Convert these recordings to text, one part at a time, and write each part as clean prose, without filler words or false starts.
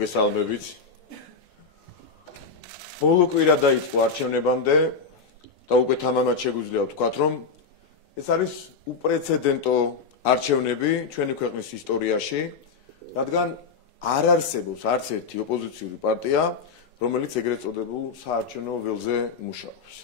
მოგესალმებით. ბოლო კვირა დაიწყო არჩევნებამდე და უკვე თამამად შეგვიძლია ვთქვათ, რომ ეს არის უპრეცედენტო არჩევნები ჩვენი ქვეყნის ისტორიაში, რადგან არ არსებობს არც ერთი ოპოზიციური პარტია, რომელიც ეგრეთ წოდებულ საარჩევნო ველზე მუშაობს.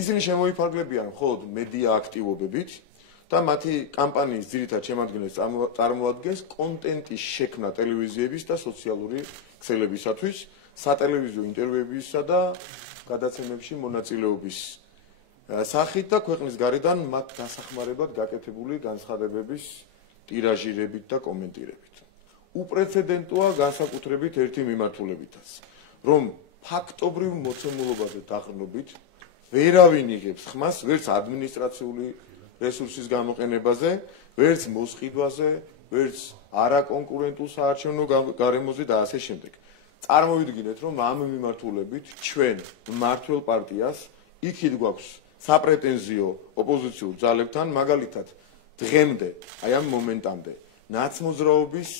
ისინი შემოიფარგლებიან მხოლოდ მედია აქტივობებით და მათი კამპანიის ძირითად შემადგენლებს წარმოადგენს კონტენტის შექმნა ტელევიზიების და სოციალური ქსელებისათვის, სატელევიზიო ინტერვიუებისა და გადაცემებში მონაწილეობის სახით და ქვეყნის გარედან მათ დასახმარებლად გაკეთებული განცხადებების ტირაჟირებით და კომენტირებით. უპრეცედენტოა განსაკუთრებით ერთი მიმართულებითაც, რომ ფაქტობრივ მოცემულობაზე დაყრდნობით ვერავინ იღებს ხმას ვერც ადმინისტრაციული რესურსის გამოყენებაზე, ვერც მოსყიდვაზე, ვერც არაკონკურენტულ საარჩევნო გარემოზე და ასე შემდეგ. წარმოვიდგინეთ, რომ ამ მიმართულებით ჩვენ მმართველ პარტიას იქით გვაქვს საპრეტენზიო ოპოზიციურ ძალებთან, მაგალითად დღემდე, აი ამ მომენტამდე, ნაცმოძრაობის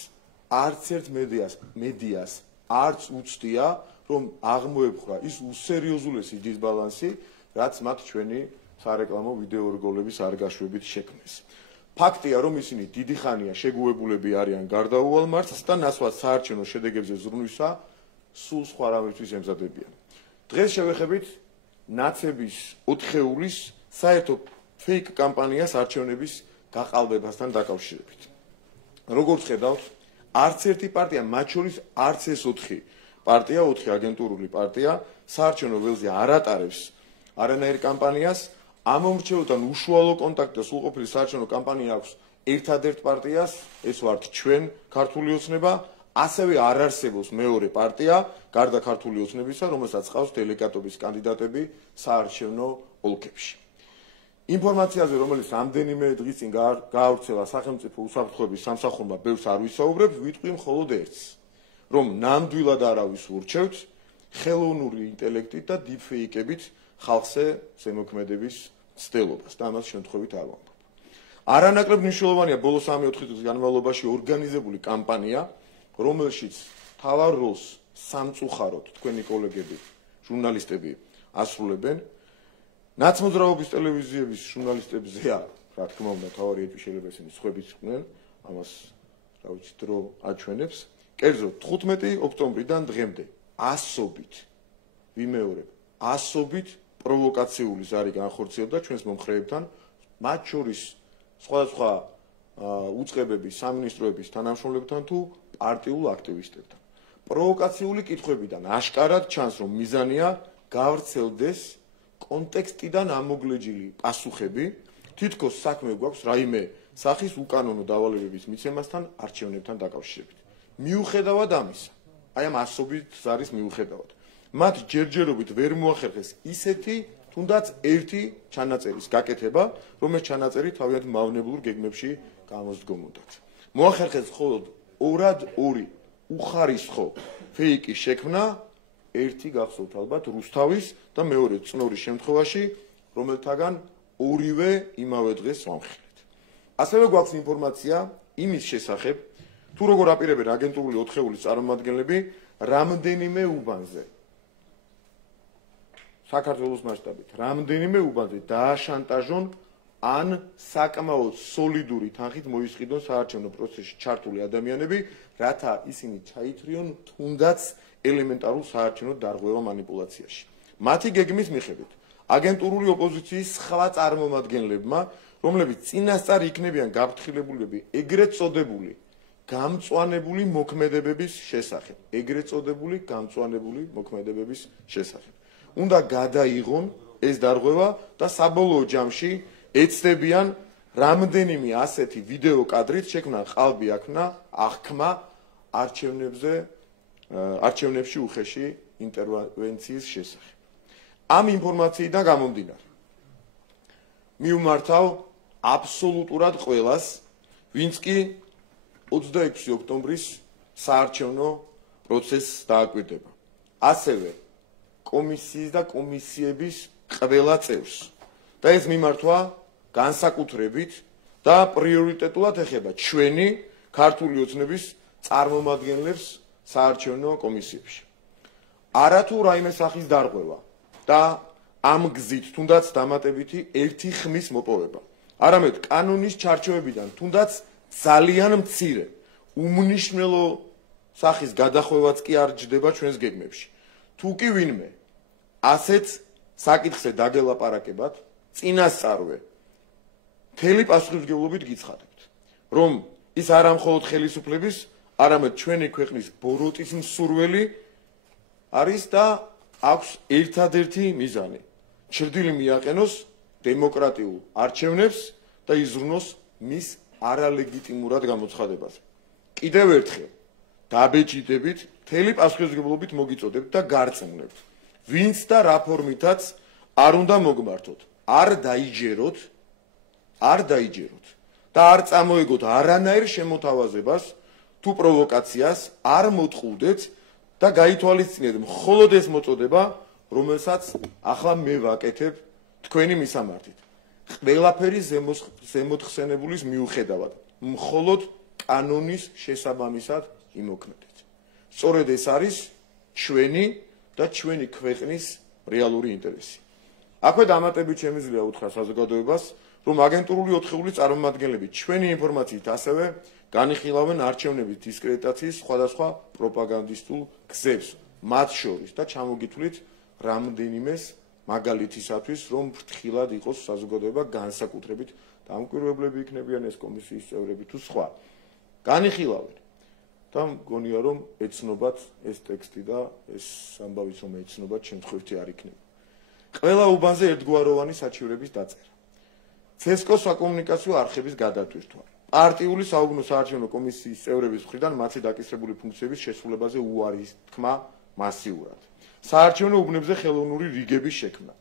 არც ერთ მედიას არც უცდია, რომ აღმოეფხვრა ის უსერიოზულესი დისბალანსი, რაც მათ ჩვენი სარეკლამო ვიდეორგოლების არ გაშვებით შექმნეს. ფაქტია, რომ ისინი დიდი ხანია შეგუებულები არიან გარდაუვალ მარცხს და ნასვას საარჩევნო შედეგებზე ზრუნვისა სულ სხვა რამისთვის ემზადებიან. დღეს შევეხებით ნაცების 4-ეულის საერთო ფეიქ კამპანიას არჩევნების გაყალბებასთან დაკავშირებით. როგორც ხედავთ, არც ერთი პარტია, მათ შორის არც ეს 4 პარტია, 4 აგენტურული პარტია საარჩევნო ველზე არ ატარებს არანაირ კამპანიას. ამომრჩევლთან უშუალო კონტაქტი და სრულყოფილი საარჩევნო კამპანია აქვს ერთადერთ პარტიას, ეს ვართ ჩვენ, ქართული ოცნება, ასევე არ არსებობს მეორე პარტია, გარდა ქართული ოცნებისა, რომელსაც ყავს დელეგატობის კანდიდატები საარჩევნო ოლქებში. ინფორმაციაზე, რომელიც რამდენიმე დღის წინ გაავრცელა სახელმწიფო უსაფრთხოების სამსახურმა, ბევრს არ ვისაუბრებ, ვიტყვი მხოლოდ ერთს, რომ ნამდვილად არავის ურჩევთ ხელოვნური ინტელექტით და დიპფეიკებით ხალხზე ზემოქმედების ცდელობას და ამას შემთხვევით არ ვამბობ. არანაკლებ მნიშვნელოვანია ბოლო 3-4 წლის განმავლობაში ორგანიზებული კამპანია, რომელშიც თავარ როლს სამწუხაროდ თქვენი კოლეგები, ჟურნალისტები ასრულებენ. ნაცმოძრაობის ტელევიზიების ჟურნალისტებზეა, რა თქმა უნდა, თავარი ეჭვი შეიძლება ისინი სხვებით იყვნენ, ამას რა ვიცი დრო აჩვენებს. კერძოდ 15 ოქტომბრიდან დღემდე ასობით ვიმეორებ, ასობით პროვოკაციული ზარი განხორციელდა ჩვენს მომხრეებთან, მათ შორის სხვადასხვა უწყებების, სამინისტროების თანამშრომლებთან თუ პარტიულ აქტივისტებთან. პროვოკაციული კითხვებიდან აშკარად ჩანს, რომ მიზანია გავრცელდეს კონტექსტიდან ამოგლეჯილი პასუხები, თითქოს საქმე გვაქვს რაიმე სახის უკანონო დავალებების მიცემასთან არჩევნებთან დაკავშირებით. მიუხედავად ამისა, აი ამ ასობით ზარის მიუხედავად, მათ ჯერჯერობით ვერ მოახერხეს ისეთი, თუნდაც ერთი ჩანაწერის გაკეთება, რომელიც ჩანაწერი თავიანთ მავნებლურ გეგმებში გამოსდგომოდათ. მოახერხეს მხოლოდ 2 უხარისხო ფეიკის შექმნა, ერთი გახსოვთ ალბათ რუსთავის და მეორე წნორის შემთხვევაში, რომელთაგან ორივე იმავე დღეს ვამხილეთ. ასევე გვაქვს ინფორმაცია იმის შესახებ, თუ როგორ აპირებენ აგენტურული 4-ეულის წარმომადგენლები რამდენიმე უბანზე საქართველოს მასშტაბით, რამდენიმე უბანზე დააშანტაჟონ ან საკმაოდ სოლიდური თანხით მოისყიდონ საარჩევნო პროცესში ჩართული ადამიანები, რათა ისინი ჩაითრიონ თუნდაც ელემენტარულ საარჩევნო დარღვევა მანიპულაციაში. მათი გეგმის მიხედვით, აგენტურული ოპოზიციის სხვა წარმომადგენლებმა, რომლებიც წინასწარ იქნებიან გაფრთხილებულები ეგრეთ წოდებული გამწვანებული მოქმედებების შესახებ. უნდა გადაიღონ ეს დარღვევა და საბოლოო ჯამში ეცდებიან რამდენიმე ასეთი ვიდეო კადრით შექმნან ყალბი აღქმა არჩევნებში უხეში ინტერვენციის შესახებ. ამ ინფორმაციიდან გამომდინარე, მივმართავ აბსოლუტურად ყველას, ვინც კი 26 ოქტომბრის საარჩევნო პროცესს დააკვირდება. ასევე კომისიის და კომისიების ყველა წევრს. და ეს მიმართვა განსაკუთრებით და პრიორიტეტულად ეხება ჩვენი ქართული ოცნების წარმომადგენლებს საარჩევნო კომისიებში. არათუ რაიმე სახის დარღვევა და ამ გზით თუნდაც დამატებითი ერთი ხმის მოპოვება. არამედ კანონის ჩარჩოებიდან თუნდაც ძალიან მცირე უმნიშვნელო სახის გადახვევაც კი არ ჯდება ჩვენს გეგმებში. თუ კი ვინმე ასეთ საკითხზე დაგელაპარაკებათ, წინასწარვე მთელი პასუხისმგებლობით გიცხადებთ, რომ ის არა მხოლოდ ხელისუფლების, არამედ ჩვენი ქვეყნის ბოროტის მსურველი არის და აქვს ერთადერთი მიზანი. ჩრდილი მიაყენოს დემოკრატიულ არჩევნებს და იზრუნოს მის არალეგიტიმურად გამოცხადებაზე. კიდევ ერთხელ დაბეჭდებით, მთელი პასუხისმგებლობით მოგიწოდებთ და გარწმუნებთ. ვინც და რა ფორმითაც არ უნდა მოგმართოთ, არ დაიჯეროთ და არ წამოეგოთ არანაირ შემოთავაზებას თუ პროვოკაციას, არ მოტყუდეთ და გაითვალისწინეთ მხოლოდ ეს მოწოდება, რომელსაც ახლა მე ვაკეთებ თქვენი მისამართით. ყველაფერი ზემოთხსენებულის მიუხედავად, მხოლოდ კანონის შესაბამისად იმოქმედეთ. სწორედ ეს არის ჩვენი და ჩვენი ქვეყნის რეალური ინტერესი. აქვე დამატებით შემიძლია უთხრა საზოგადოებას, რომ აგენტურული ოთხეულის წარმომადგენლები ჩვენი ინფორმაციით ასევე განიხილავენ არჩევნების დისკრედიტაციის სხვადასხვა პროპაგანდისტულ გზებს, მათ შორის და ჩამოგითვლით რამდენიმეს მაგალითისათვის, რომ ფრთხილად იყოს საზოგადოება განსაკუთრებით დამკვირვებლები იქნებიან ეს კომისიის წევრები თუ სხვა. განიხილავენ და მგონია რომ ეცნობათ ეს ტექსტი და ეს ამბავიც რომ ეცნობათ შემთხვევით არ იქნება. ყველა უბანზე ერთგვაროვანი საჩივრების დაწერა. ცესკოს საკომუნიკაციო არხების გადატვირთვა. პარტიული საუბნო საარჩევნო კომისიის წევრების მხრიდან მათი დაკისრებული ფუნქციების შესრულებაზე უარი თქმა მასიურად. საარჩევნო უბნებზე ხელოვნური რიგების შექმნა.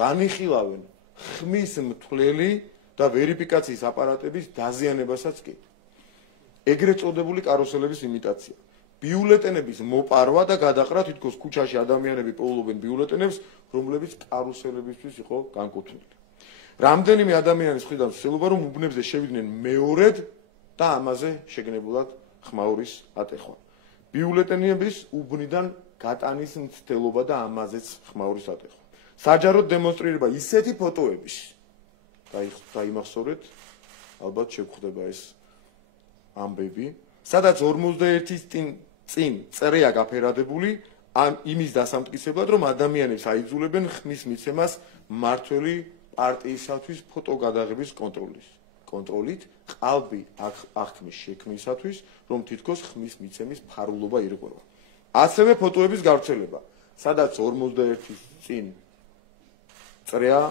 განიხილავენ ხმის მთვლელი და ვერიფიკაციის აპარატების დაზიანებასაც კი. ეგრეთ წოდებული კარუსელების იმიტაცია. ბიულეტენების მოპარვა და გადაყრა თითქოს ქუჩაში ადამიანები პოულობენ ბიულეტენებს, რომლებიც კარუსელებისთვის იყო განკუთვნილი. რამდენიმე ადამიანის მხრიდან ცდილობა რომ უბნებზე შევიდნენ მეორედ და ამაზე შეგნებულად ხმაურის ატეხვა. ბიულეტენების უბნიდან გატანის მცდელობა და ამაზეც ხმაურის ატეხვა. საჯაროდ დემონსტრირება ისეთი ფოტოების დაიმახსოვრეთ, ალბათ შეგხვდება ეს ამბები, სადაც 51-ის წინ წერია გაფერადებული იმის დასამტკიცებლად, რომ ადამიანებს აიძულებენ ხმის მიცემას მმართველი პარტიისათვის ფოტოგადაღების კონტროლით, ყალბი აღქმის შექმნისათვის, რომ თითქოს ხმის მიცემის ფარულობა ირღვევა. ასევე ფოტოების გავრცელება, სადაც 51-ის წინ წერია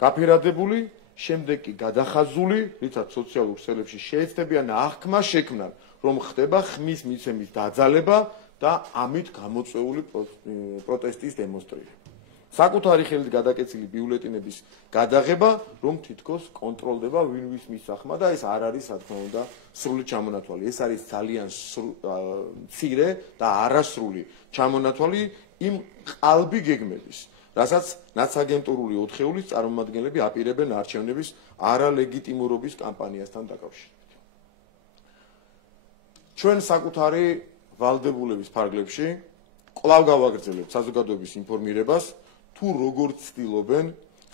გაფერადებული, შემდეგ კი გადახაზული, რითაც სოციალურ ქსელებში შეეცდებიან აღქმა შექმნან, რომ ხდება ხმის მიცემის დაძალება და ამით გამოწვეული პროტესტის დემონსტრირება. საკუთარი ხელით გადაკეცილი ბიულეტენების გადაღება, რომ თითქოს კონტროლდება ვინ ვის მისახმა და ეს არ არის, რა თქმა უნდა, სრული ჩამონათვალი. ეს არის ძალიან მცირე და არასრული ჩამონათვალი იმ ყალბი გეგმების, რასაც ნაცაგენტურული ოთხეულის წარმომადგენლები აპირებენ არჩევნების არალეგიტიმურობის კამპანიასთან დაკავშირებით. ჩვენ საკუთარი ვალდებულების ფარგლებში კვლავ გავაგრძელებთ საზოგადოების ინფორმირებას, თუ როგორ ცდილობენ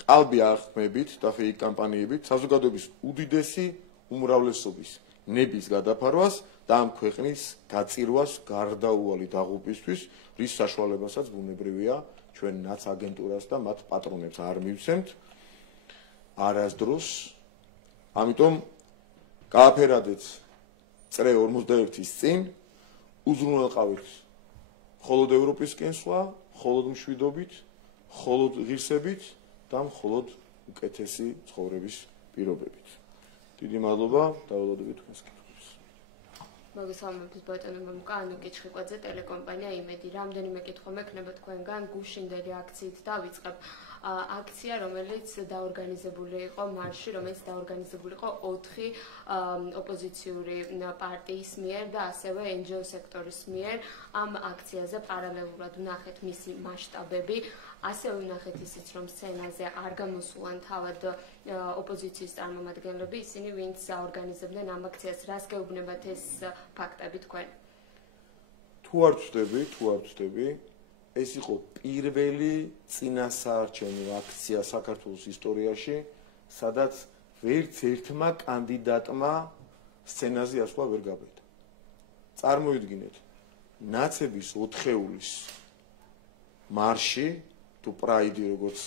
ყალბი აღქმებით და ფეიქ კამპანიებით საზოგადოების უდიდესი უმრავლესობის ნების გადაფარვას და ამ ქვეყნის გაწირვას გარდაუვალი დაღუპვისთვის, რის საშუალებასაც ბუნებრივია ჩვენ ნაცაგენტურას და მათ პატრონებს არ მივცემთ არასდროს. ამიტომ გააფერადეთ წრე 51-ის წინ, უზრუნველყავით მხოლოდ ევროპისკენ სვლა, მხოლოდ მშვიდობით, მხოლოდ ღირსებით და მხოლოდ უკეთესი ცხოვრების პირობებით. დიდი მადლობა, დაველოდებით თქვენს კითხვებს. მოგესალმებით ბატონო მამუკა, კიჩხიკვაძე, ტელეკომპანია იმედი. რამდენიმე კითხვა მექნება თქვენგან გუშინდელი აქციით დავიწყებ. აქცია, რომელიც დაორგანიზებული იყო მარში, რომელიც დაორგანიზებული იყო 4 ოპოზიციური პარტიის მიერ და ასევე NGO სექტორის მიერ. ამ აქციაზე პარალელურად ვნახეთ მისი მასშტაბები. ასევე ვნახეთ ისიც, რომ სცენაზე არ გამოსულან თავად ოპოზიციის წარმომადგენლები, ისინი ვინც აორგანიზებდნენ ამ აქციას. რას გეუბნებათ ეს ფაქტები თქვენ? თუ არ ვწდები, ეს იყო პირველი წინასაარჩევნო აქცია საქართველოს ისტორიაში, სადაც ვერც ერთმა კანდიდატმა სცენაზე ასვლა ვერ გაბედა. წარმოიდგინეთ, ნაცების 4-ეულის მარში თუ პრაიდი, როგორც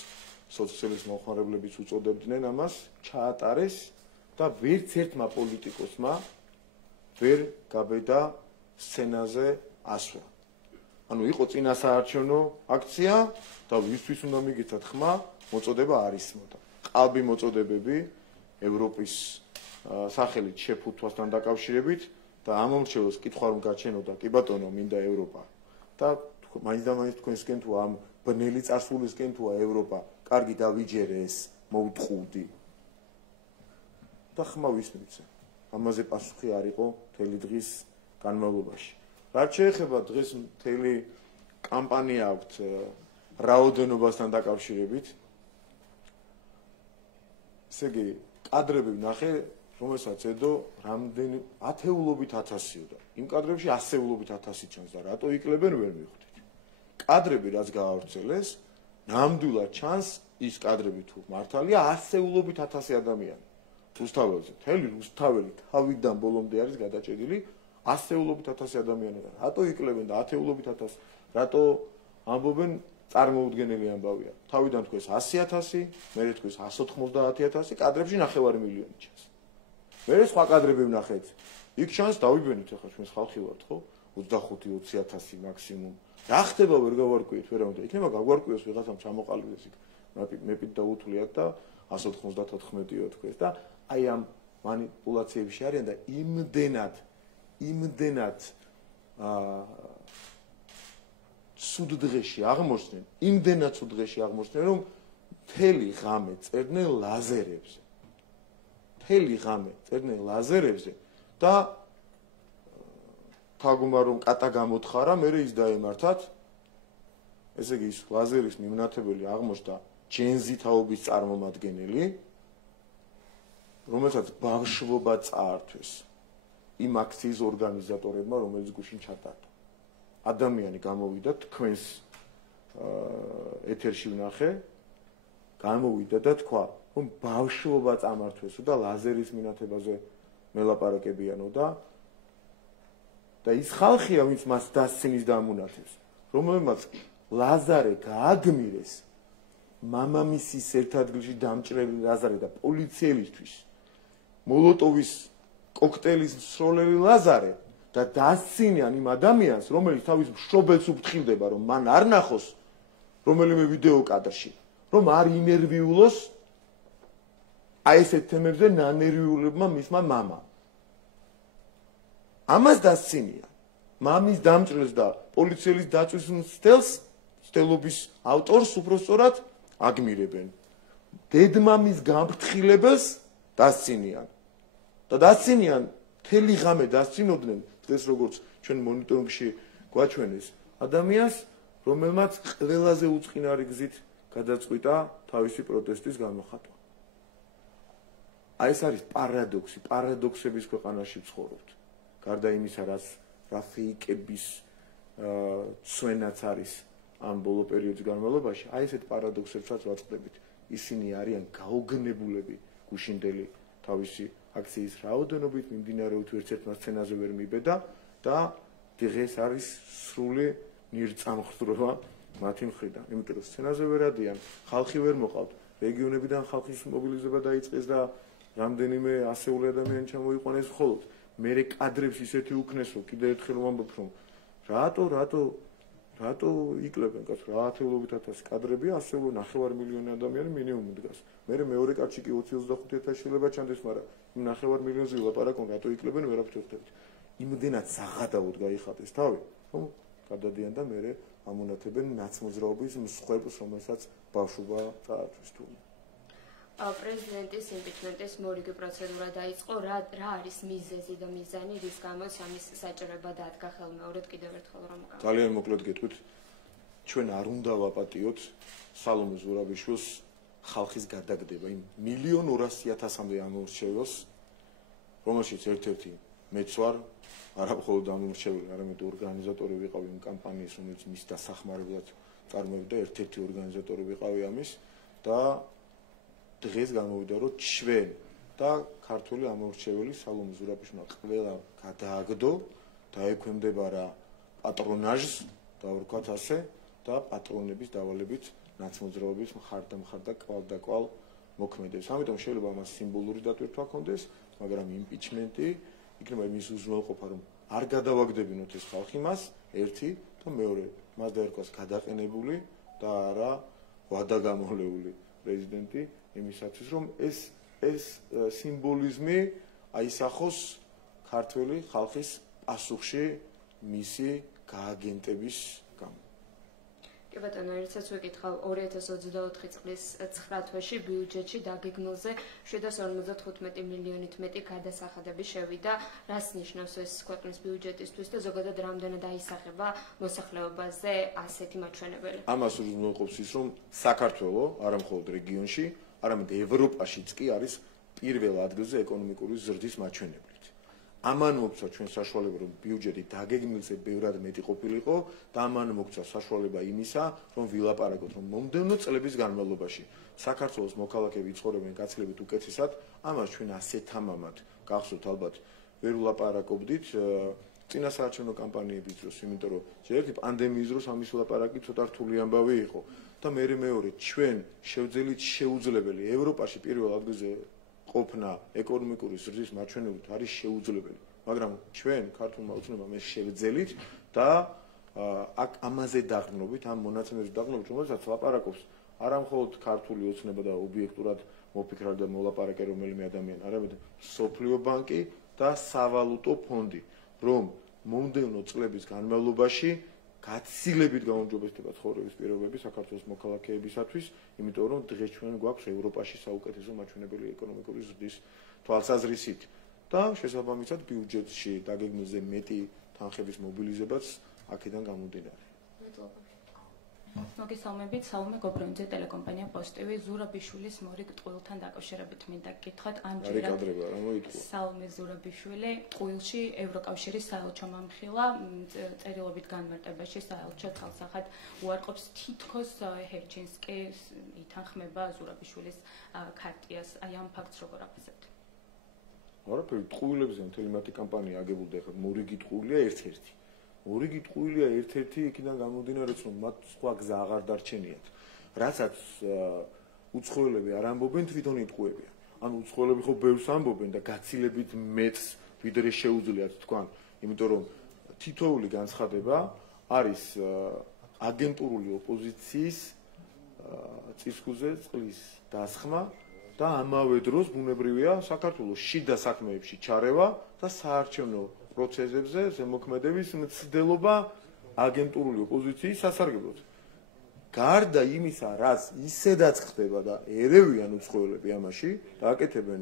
სოციალისტ მოხმარებლებიც უწოდებდნენ ამას, ჩაატარეს და ვერც ერთმა პოლიტიკოსმა ვერ გაბედა სცენაზე ასვლა. ანუ იყო წინასაარჩევნო აქცია და ვისთვის უნდა მიგეცათ ხმა, მოწოდება არ ისმოდა. ყალბი მოწოდებები ევროპის სახელით შეფუთვასთან დაკავშირებით და ამომრჩევლს კითხვა რომ გაჩენოდა, კი ბატონო, მინდა ევროპა. და მაინც და მაინც თქვენსკენ თუ ამ ბნელი წარსულისკენ თუა ევროპა, კარგი დავიჯერე ეს, მოუტყუდი. და ხმა ვისმიცე. ამაზე პასუხი არ იყო მთელი დღის განმავლობაში. რაც შეეხება დღეს მთელი კამპანია აქვთ რაოდენობასთან დაკავშირებით. ესე იგი, კადრები ვნახე, რომელსაც ედო რამდენი ათეულობით 1000-იო და იმ კადრებში ასეულობით 1000 ჩანს და რატო იკლებენ ვერ მივხვდით. კადრები რაც გაავრცელეს, ნამდვილად ჩანს ის კადრები თუ მართალია ასეულობით 1000 ადამიანი. რუსთაველზე, მთელი რუსთაველი თავიდან ბოლომდე არის გადაჭედილი ასეულობით 1000 ადამიანი. რატო იკლებენ და ათეულობით 1000? რატო ამბობენ წარმოუდგენელი ამბავია. თავიდან თქვენ 100.000, მერე თქვენ 190.000, კადრებში 9 მილიონი ჩანს. მერე სხვა კადრები ვნახეთ. იქ ჩანს დავიბენით ახლა ჩვენს ხალხი ვართ, ხო? 25-20.000 მაქსიმუმ. რა ხდება ვერ გავარკვიეთ, ვერ უნდა. იქნება გაგვარკვიოს ვიღაცამ ჩამოყალიბდეს იქ. მეპით დაუთვლიათ და 194-იო თქვენს და აი ამ манипуляციებში არიან და იმდენად სუდ დღეში აღმოჩნდნენ, რომ მთელი ღამე წერდნენ ლაზერებზე. და თაგუმა რომ კატა გამოთხარა, მერე ის დაემართათ. ესე იგი, ის ლაზერის მიმნათებელი აღმოჩნდა ჯენზი თაობის წარმომადგენელი, რომელსაც ბავშვობა წაართვეს იმ აქციის ორგანიზატორებმა, რომელიც გუშინ ჩატარდა. ადამიანი გამოვიდა თქვენს ეთერში ვნახე, გამოვიდა და თქვა, რომ ბავშვობა წამართვესო და ლაზერის მინათებაზე მელაპარაკებიანო და ის ხალხია, ვინც მას დასცინის და ამუნათებს, რომელმაც ლაზარე გააგმირეს მამამისის ერთ ადგილში დამჭრელი ლაზარე და პოლიციელისთვის მოლოტოვის კოქტეილის მსროლელი ლაზარე და დასცინიან იმ ადამიანს, რომელიც თავის მშობელს უფრთხილდება, რომ მან არ ნახოს რომელიმე ვიდეო კადრში, რომ არ ინერვიულოს აი ესეთ თემებზე ნანერვიულებმა მისმა მამამ. ამას დასცინიან. მამის დამჭრელს და პოლიციელის დაწვის მცდელობის ავტორს უბრალოდ აგმირებენ. დედმამის გამფრთხილებელს დასცინიან. და დასცინიან მთელი ღამე დასცინოდნენ ეს როგორც ჩვენ მონიტორინგში გვაჩვენეს ადამიანს, რომელმაც ყველაზე უწყინარი გზით გადაწყვიტა თავისი პროტესტის გამოხატვა. აი ეს არის პარადოქსების ქვეყანაში ვცხოვრობთ. გარდა იმისა, რა ფეიკების ცვენაც არის ამ ბოლო პერიოდის განმავლობაში, აი ესეთ პარადოქსებსაც ვაწყდებით. ისინი არიან გაოგნებულები გუშინდელი თავისი აქციის რაოდენობით, მიმდინარეობით ვერც ერთმა სცენაზე ვერ მიბედა და დღეს არის სრული ნირწამხდრობა მათი მხრიდან. იმიტომ რომ სცენაზე ვერ ადიან, ხალხი ვერ მოყავთ, რეგიონებიდან ხალხის მობილიზება დაიწყეს და რამდენიმე ასეული ადამიანი ჩამოიყვანეს მხოლოდ. მერე კადრებს ისეთი უქნეს, რომ კიდევ ერთხელ ვამბობ, რომ რატო იკლებენ კაც რა ათეულობით 1000 კადრებია, ასეული 9 მილიონი ადამიანი მინიმუმ დგას. მერე მეორე კადრში კი 20-25.000 შეიძლება ჩანდეს, მაგრამ იმ 9 მილიონზე ვილაპარაკონ, რატო იკლებენ, ვერაფრით ვხვდებით. იმდენად საღადაოდ გაიხატეს თავი, რომ გადადიან და მერე ამონათებენ ნაცმოძრაობის მსხვერპლს, რომელსაც ბავშვობა წაართვეს თუ. პრეზიდენტის იმპიჩმენტის მორიგი პროცედურა დაიწყო, რა არის მიზეზი და მიზანი, რის გამოც ამის საჭიროება დადგა ხელმეორედ კიდევ ერთხელ რომ გავაკეთოთ. ძალიან მოკლედ გეტყვით, ჩვენ არ უნდა ვაპატიოთ სალომე ზურაბიშვილს ხალხის გადაგდება იმ 1,200,000-მდე ამორჩეველს, რომელშიც ერთ-ერთი მეც ვარ არა მხოლოდ ამომრჩეველი, არამედ ორგანიზატორი ვიყავი იმ კამპანიის, რომელიც მის დასახმარებლად წარმოებდა, ერთ-ერთი ორგანიზატორი ვიყავი ამის და დღეს გამოვიდა, რომ ჩვენ და ქართული ამომრჩეველი სალომე ზურაბიშვილმა ყველა გადააგდო, დაექვემდებარა პატრონაჟს, დავარქვათ ასე, და პატრონების დავალებით ნაცმოძრაობის მხარ და კვალ მოქმედებს. ამიტომ შეიძლება მას სიმბოლური დატვირთვა ჰქონდეს, მაგრამ იმპიჩმენტი იქნება იმის უზრუნველყოფა, რომ არ გადავაგდებინოთ ეს ხალხი მას, ერთი და მეორე, მას დაერქვას გადაყენებული და არა ვადაგამოლეული პრეზიდენტი იმისათვის, რომ ეს სიმბოლიზმი აისახოს ქართველი ხალხის პასუხში მისი გააგენტების გამო. კი ბატონო, ერთსაც ვიკითხავ 2024 წლის 9 თვეში ბიუჯეტში დაგეგმილზე 755 მილიონით მეტი გადასახადები შევიდა. რას ნიშნავს ეს ქვეყნის ბიუჯეტისთვის და ზოგადად რამდენად აისახება მოსახლეობაზე ასეთი მაჩვენებელი? ამას უზრუნველყოფს ის, რომ საქართველო არა მხოლოდ რეგიონში, არამედ ევროპაშიც კი არის პირველ ადგილზე ეკონომიკური ზრდის მაჩვენებლით. ამან მოგცა ჩვენ საშუალება, რომ ბიუჯეტი დაგეგმილზე ბევრად მეტი ყოფილიყო და ამან მოგცა საშუალება იმისა, რომ ვილაპარაკოთ, რომ მომდევნო წლების განმავლობაში საქართველოს მოქალაქეები იცხოვრებენ გაცილებით უკეთესად, ამას ჩვენ ასე თამამად გახსოვთ ალბათ ვერ ვლაპარაკობდით წინასაარჩევნო კამპანიების დროს, იმიტომ რომ ერთი პანდემიის დროს ამის ლაპარაკი ცოტა რთული ამბავი იყო და მეორე ჩვენ შევძელით შეუძლებელი ევროპაში პირველ ადგილზე ყოფნა ეკონომიკური ზრდის მაჩვენებლით არის შეუძლებელი, მაგრამ ჩვენ ქართულმა ოცნებამ ეს შევძელით და აქ ამაზე დაყრდნობით, ამ მონაცემებზე დაყრდნობით, რომელსაც ლაპარაკობს არა მხოლოდ ქართული ოცნება და ობიექტურად მოფიქრა და მოლაპარაკე რომელიმე ადამიანი, არამედ მსოფლიო ბანკი და სავალუტო ფონდი, რომ მომდევნო წლების განმავლობაში გაცილებით გაუმჯობესდება ცხოვრების პირობები საქართველოს მოქალაქეებისათვის, იმიტომ რომ დღეს ჩვენ გვაქვს ევროპაში საუკეთესო მაჩვენებელი ეკონომიკური ზრდის თვალსაზრისით და შესაბამისად ბიუჯეტში დაგეგმილზე მეტი თანხების მობილიზებაც აქედან გამომდინარე. მოგესალმებით, საუმე გობრონიძე ტელეკომპანია პოზიტივი ზურაბიშვილის მორიგ ტყუილთან დაკავშირებით მინდა გითხრათ ამჯერად საუმე ზურაბიშვილი ტყუილში ევროკავშირის საელჩო მამხილა წერილობით განმარტებაში საელჩო თალსახად უარყოფს თითქოს ჰერჩინსკი ითანხმება ზურაბიშვილის ქარტიას. აი ამ ფაქტს როგორ აფასებთ? არაფერი ტყუილებზე მთელი მათი კამპანია აგებულდა, ეხლა მორიგი ტყუილია ერთ-ერთი. მორიგი ტყუილია ერთ-ერთი იქიდან გამომდინარე, რომ მათ სხვა გზა აღარ დარჩენიათ. რასაც უცხოელები არ ამბობენ, თვითონ იტყუებიან. ანუ უცხოელები ხო ბევრს ამბობენ და გაცილებით მეტს ვიდრე შეუძლიათ თქვან, იმიტომ რომ თითოეული განცხადება არის აგენტურული ოპოზიციის წისქვილზე წყლის დასხმა და ამავე დროს ბუნებრივია საქართველოს შიდა საქმეებში ჩარევა და საარჩევნო პროცესებზე ზემოქმედების მცდელობა აგენტურული ოპოზიციის სასარგებლოდ. გარდა იმისა, რაც ისედაც ხდება და ერევიან უცხოელები ამაში და აკეთებენ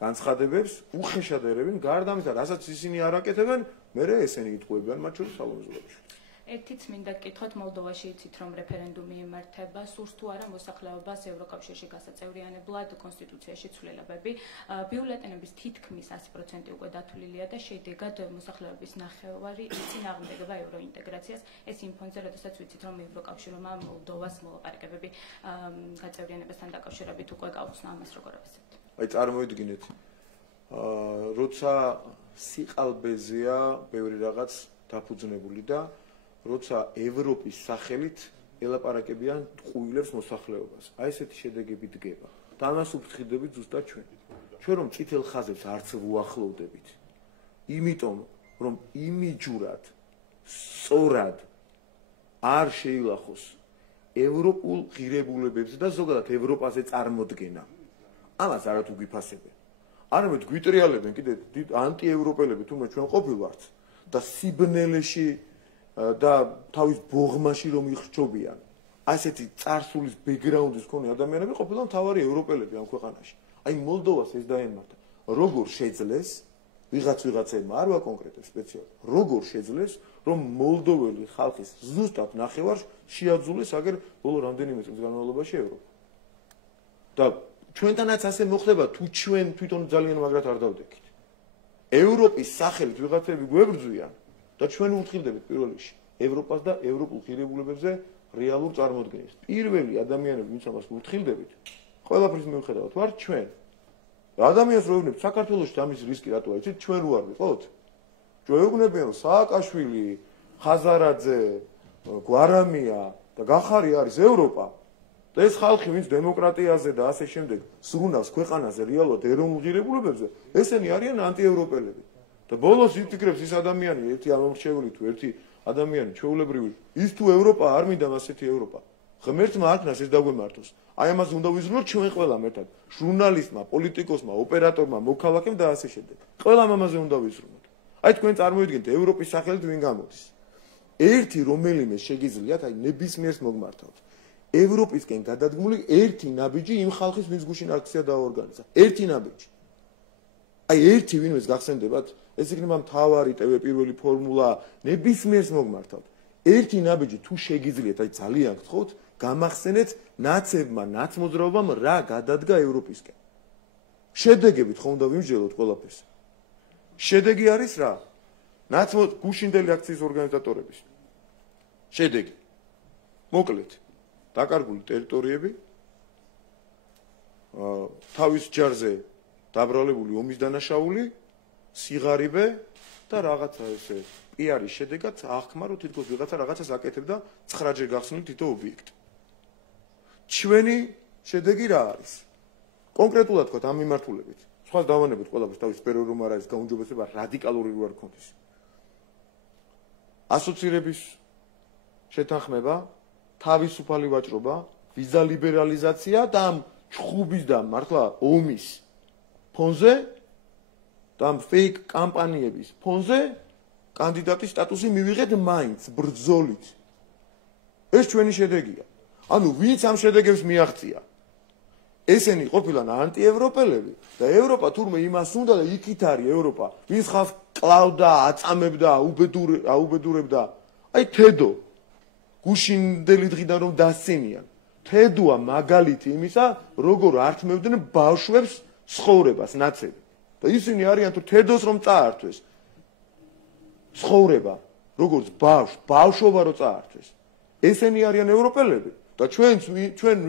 განცხადებებს, უხეშად ერევენ, გარდა ამისა, რასაც ისინი არ აკეთებენ, მერე ესენი იტყუებიან, მათ შორის საუმე ზურაბიშვილი. ერთიც მინდა გკითხოთ, მოლდოვაში იცით რომ რეფერენდუმი იმართება, სურს თუ არა მოსახლეობას ევროკავშირში გასაწევრიანებლად კონსტიტუციაში ცვლილებები. ბიულეტენების თითქმის 100% უკვე დათვლილია და შედეგად მოსახლეობის ნახევარი წინააღმდეგება ევროინტეგრაციას. ეს იმ ფონზე, როდესაც ვიცით რომ ევროკავშირმა მოლდოვას მოლაპარაკებები გაწევრიანებასთან დაკავშირებით უკვე გაუხსნა, ამას როგორ აფასებთ? აი წარმოიდგინეთ, როცა სიყალბეზეა ბევრი რაღაც დაფუძნებული და როცა ევროპის სახელით ელაპარაკებიან ტყუილებს მოსახლეობას. აი ესეთი შედეგები დგება. და ამას უფრთხილდებით ზუსტად ჩვენ. ჩვენ რომ წითელ ხაზებს არც ვუახლოვდებით. იმიტომ რომ იმიჯურად სწორად არ შეილახოს ევროპულ ღირებულებებზე და ზოგადად ევროპაზე წარმოდგენა. ამას არა თუ გვიფასებენ. არამედ გვიტრიალებენ კიდე ანტიევროპელები თუმცა ჩვენ ყოფილვართ და სიბნელეში და თავის ბოღმაში რომ იხრჩობიან. ასეთი წარსულის ბექგრაუნდის მქონე ადამიანები ყოფილან მთავარი ევროპელები ამ ქვეყანაში. აი მოლდოვას ეს დაემართა. როგორ შეძლეს ვიღაცებმა არ ვაკონკრეტებ სპეციალურად. როგორ შეძლეს რომ მოლდოველი ხალხის ზუსტად ნახევარს შეაძულეს აგერ ბოლო რამდენიმე წლის განმავლობაში ევროპა. და ჩვენთანაც ასე მოხდება თუ ჩვენ თვითონ ძალიან მაგრად არ დავდექით. ევროპის სახელით ვიღაცები გვებრძვიან და ჩვენ ურთილდებით პირველ რიგში ევროპას და ევროპულ ღირებულებებზე რეალურ წარმოდგენას. პირველი ადამიანები, ვინც ამას ურთილდებით, ყველაფრის მიუხედავად ვარ ჩვენ. ადამიანს რო ეუბნებთ საქართველოში ამის რისკი რატოა, იცით, ჩვენ რო არ ვიყოთ? ჩვეუბნებიან რომ სააკაშვილი, ხაზარაძე, გვარამია და გახარი არის ევროპა. და ეს ხალხი, ვინც დემოკრატიაზე და ასე შემდეგ სრუნავს ქვეყანაზე რეალურად ეროვნულ ღირებულებებზე, ესენი არიან ანტიევროპელები. და ბოლოს იფიქრებს ის ადამიანი, ერთი ამომრჩეველი თუ ერთი ადამიანი ჩვეულებრივი, ის თუ ევროპა არ მინდა ასეთი ევროპა. ღმერთმა არქნას ეს დაგვემართოს. აი ამას უნდა ვიზრუნოთ ჩვენ ყველამ ერთად. ჟურნალისტმა, პოლიტიკოსმა, ოპერატორმა, მოქალაქემ და ასე შემდეგ. ყველამ ამაზე უნდა ვიზრუნოთ. აი თქვენ წარმოიდგინეთ ევროპის სახელით ვინ გამოდის. ერთი რომელიმე შეგიძლიათ აი ნებისმიერს მოგმართავთ. ევროპისკენ გადადგმული ერთი ნაბიჯი იმ ხალხის ვინც გუშინ აქცია დააორგანიზა. ერთი ნაბიჯი. აი ერთი ვინმეს გახსენდებათ, ეს იქნება მთავარი TV პირველი ფორმულა, ნებისმიერს მოგმართავთ. ერთი ნაბიჯი თუ შეგიძლიათ, აი ძალიან გთხოვთ, გამახსენეთ ნაცებმა, ნაცმოძრაობამ რა გადადგა ევროპისკენ. შედეგებით ხომ უნდა ვიმსჯელოთ ყველაფერს. შედეგი არის რა? გუშინდელი აქციის ორგანიზატორების. შედეგი. მოკლედ, დაკარგული ტერიტორიები, თავის ჯარზე დაბრალებული ომის დანაშაული, სიღარიბე და რაღაცა ესე პიარის შედეგად აღქმა, რომ თითქოს ვიღაცა რაღაცას აკეთებდა 9-ჯერ გახსნილი თითო ობიექტი. ჩვენი შედეგი რა არის? კონკრეტულად თქვა ამ მიმართულებით. სხვა დავანებოთ ყველაფერს თავის სფერო რომ არ არის გაუმჯობესება რადიკალური რო არ ქონდეს. ასოცირების შეთანხმება, თავისუფალი ვაჭრობა, ვიზა ლიბერალიზაცია და ამ ჩხუბის და მართლა ომის ფონზე და ამ ფეიქ კამპანიების ფონზე კანდიდატის სტატუსი მივიღეთ მაინც ბრძოლით. ეს ჩვენი შედეგია. ანუ ვინც ამ შედეგებს მიაღწია, ესენი ყოფილან ანტიევროპელები და ევროპა თურმე იმას უნდა და იქით არის ევროპა, ვინც ხალხს კლავდა, აწამებდა, აუბედურებდა. აი თედო გუშინდელი დღიდან რომ დასცინიან. თედოა მაგალითი იმისა, როგორ ართმევდნენ ბავშვებს ცხოვრებას ნაცები. და ისინი არიან თუ თედოს რომ წაართვეს. ცხოვრება, როგორც ბავშვობა რო წაართვეს. ესენი არიან ევროპელები. და ჩვენ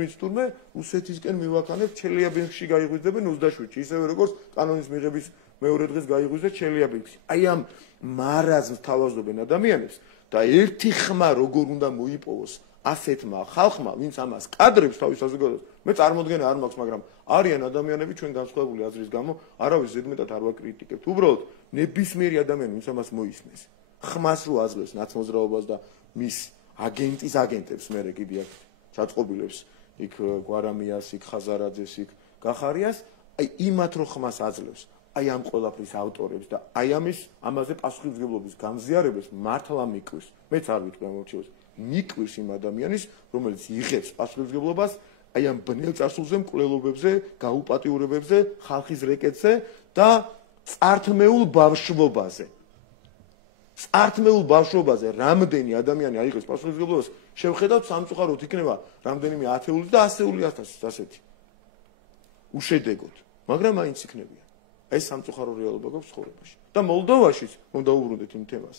ვინც თურმე რუსეთისკენ მივაქანებთ ჩელიაბინსკში გაიღვიძებენ 27-ში, ისევე როგორც კანონის მიღების მეორე დღეს გაიღვიძეს ჩელიაბინსკში. აი ამ მარაზმს თავაზობენ ადამიანებს და ერთი ხმა როგორ უნდა მოიპოვოს ასეთმა ხალხმა, ვინც ამას კადრებს თავის საზოგადოებას, მე წარმოდგენა არ მაქვს, მაგრამ არიან ადამიანები ჩვენ განსხვავებული აზრის გამო, არავის ზედმეტად არ ვაკრიტიკებთ. უბრალოდ ნებისმიერი ადამიანი, ვინც ამას მოისმენს, ხმას რო აძლევს ნაცმოძრაობას და მის აგენტის აგენტებს მერე კიდე აქ ჩაწყობილებს იქ გვარამიას, იქ ხაზარაძეს, იქ გახარიას, აი იმათ რო ხმას აძლევს, აი ამ ყველაფრის ავტორებს და აი ამაზე პასუხისმგებლობის გამზიარებას მართლა მიკვირს. მეც არ ვიტყვი ამ მორჩევას. მიკვირს იმ ადამიანის, რომელიც იღებს პასუხისმგებლობას აი ამ ბნელ წარსულზე, მკვლელობებზე, გაუპატიურებებზე, ხალხის რეკეტზე და წართმეულ ბავშვობაზე. წართმეულ ბავშვობაზე რამდენი ადამიანი აიღებს პასუხისმგებლობას, შევხედავთ სამწუხაროდ იქნება რამდენიმე ათეული და ასეული ათასი ასეთი. უშედეგოდ, მაგრამ მაინც იქნებიან. ეს სამწუხარო რეალობა გვაქვს ცხოვრებაში. და მოლდოვაშიც რომ დაუბრუნდეთ იმ თემას.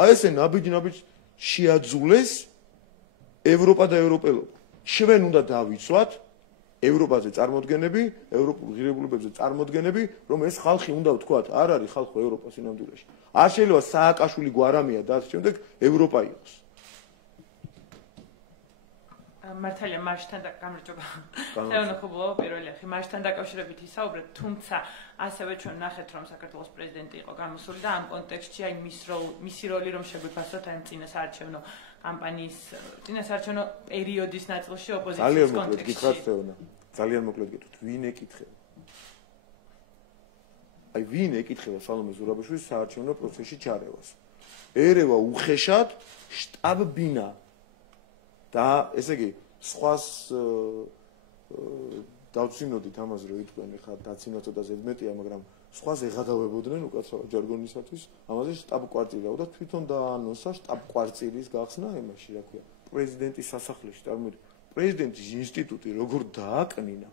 აი ესე ნაბიჯ შეაძულეს ევროპა და ევროპელობა. ჩვენ უნდა დავიცვათ ევროპაზე წარმოდგენები, ევროპულ ღირებულებებზე წარმოდგენები, რომ ეს ხალხი უნდა ვთქვათ, არ არის ხალხო ევროპას სინამდვილეში. არ შეიძლება სააკაშვილი გვარამია და ასე შემდეგ ევროპა იყოს. მართალია მარშთან და გამარჯობა. თეონო ხუბლო პირველი ახი მარშთან დაკავშირებით ისაუბრეთ, თუმცა ასევე ჩვენ ნახეთ რომ საქართველოს პრეზიდენტი იყო გამოსული და ამ კონტექსტში აი მისი როლი რომ შეგვიფასოთ აი წინასაარჩევნო კამპანიის წინასაარჩევნო პერიოდის ნაწილში ოპოზიციის კონტექსტში. ძალიან მოკლედ გითხრათ, ვინ ეკითხება? აი ვინ ეკითხება სალომე ზურაბაშვილის საარჩევნო პროცესში ჩარევას? ერევა უხეშად შტაბ-ბინა და ესე იგი სხვას დავცინოდით ამაზე რომ იტყვენ ხა დაცინვა ცოტა ზედმეტია, მაგრამ სხვას ეღადავებოდნენ უკაცრავად ჯარგონისათვის, ამაზე შტაბ-კვარტირი და თვითონ დაანონსა შტაბ-კვარტირის გახსნა იმაში, რა ქვია, პრეზიდენტის სასახლეში. წარმოიდგინეთ, პრეზიდენტის ინსტიტუტი როგორ დააკნინა,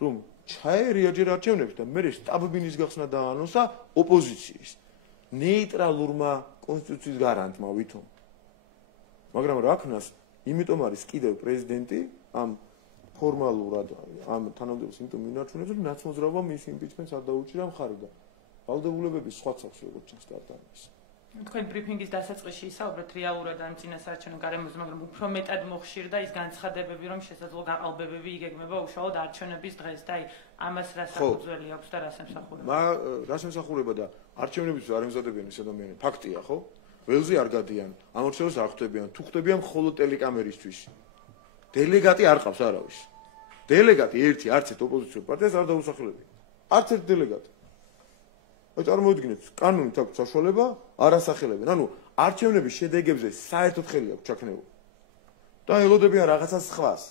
რომ ჩაერია ჯერ არჩევნებში და მე შტაბ-ბინის გახსნა დაანონსა ოპოზიციის ნეიტრალურმა კონსტიტუციის გარანტმა ვითომ. მაგრამ რა ქნას, იმიტომ არის კიდევ პრეზიდენტი ამ ფორმალურად ამ თანამდებობს იმიტომ მინარჩუნებს, რომ ნაცმოძრაობა მის იმპიჩმენტს არ დაუჭირა მხარი და ვალდებულებების სხვა აქვს როგორც ჩანს დარტყმის. თქვენ ბრიფინგის დასაწყისში ისაუბრეთ რეალურად ამ წინასაარჩევნო გარემოზე, მაგრამ უფრო მეტად მოხშირდა ის განცხადებები, რომ შესაძლოა გაყალბებები იგეგმება უშუალოდ არჩევნების დღეს და აი ამას რა საფუძველი აქვს და რა სამსახურება. რას ემსახურება და არჩევნებიც არ ემზადებიან ეს ადამიანები. ფაქტია, ხო? ველზე არ გადიან, ამორჩევას არ ხვდებიან, თუ ხვდებიან მხოლოდ ტელეკამერისთვის. დელეგატი არ ყავს არავის. დელეგატი ერთი არც ერთ ოპოზიციურ პარტიას არ დაუსახლებია. არც ერთ დელეგატი. აი წარმოიდგინეთ, კანონით აქვს საშუალება, არ ასახელებენ. ანუ არჩევნების შედეგებზე საერთოდ ხელი აქვს ჩაქნეული. და ელოდებიან რაღაცას სხვას.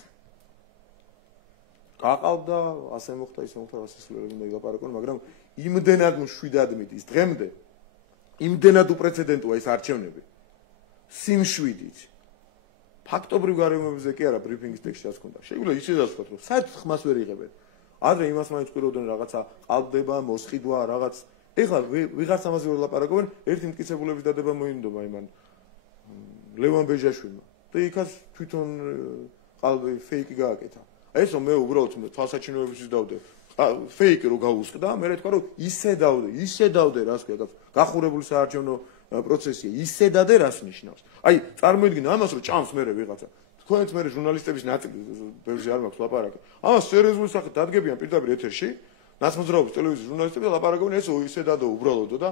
გაყავდა, ასე მოხდა, ისე მოხდა, ასე სულელები უნდა იგაპარაკონ, მაგრამ იმდენად მშვიდად მიდის დღემდე, იმდენად უპრეცედენტოა ეს არჩევნები. სიმშვიდით. ფაქტობრივ გარემოებზე კი არა ბრიფინგის ტექსტში რაც ქონდა. შეგვიძლია ისედაც ვთქვათ, რომ საერთოდ ხმას ვერ იღებენ. ადრე იმას მაინც ყვიროდნენ რაღაცა ყალბდება, მოსყიდვა, რაღაც. ეხლა ვიღარც ამაზე ვერ ლაპარაკობენ, ერთი მტკიცებულების დადება მოინდომა იმან ლევან ბეჟაშვილმა. და იქაც თვითონ ყალბი ფეიკი გააკეთა. ეს რომ მე უბრალოდ თვალსაჩინოებისთვის დავდე. ფეიკი რო გაუსყდა, მე თქვა რომ ისე დავდე, რას ქვია, გახურებული საარჩევნო პროცესია, ისე დადე რას ნიშნავს. აი, წარმოიდგინე ამას რომ ჭამს მე ვიღაცა. თქვენც მე ჟურნალისტების ნაწილი ბევრზე არ მაქვს ლაპარაკი. ამას სერიოზული სახით დადგებიან პირდაპირ ეთერში. ნაცმოძრაობის ტელევიზიის ჟურნალისტები ლაპარაკობენ ეს ისე დადო უბრალოდ და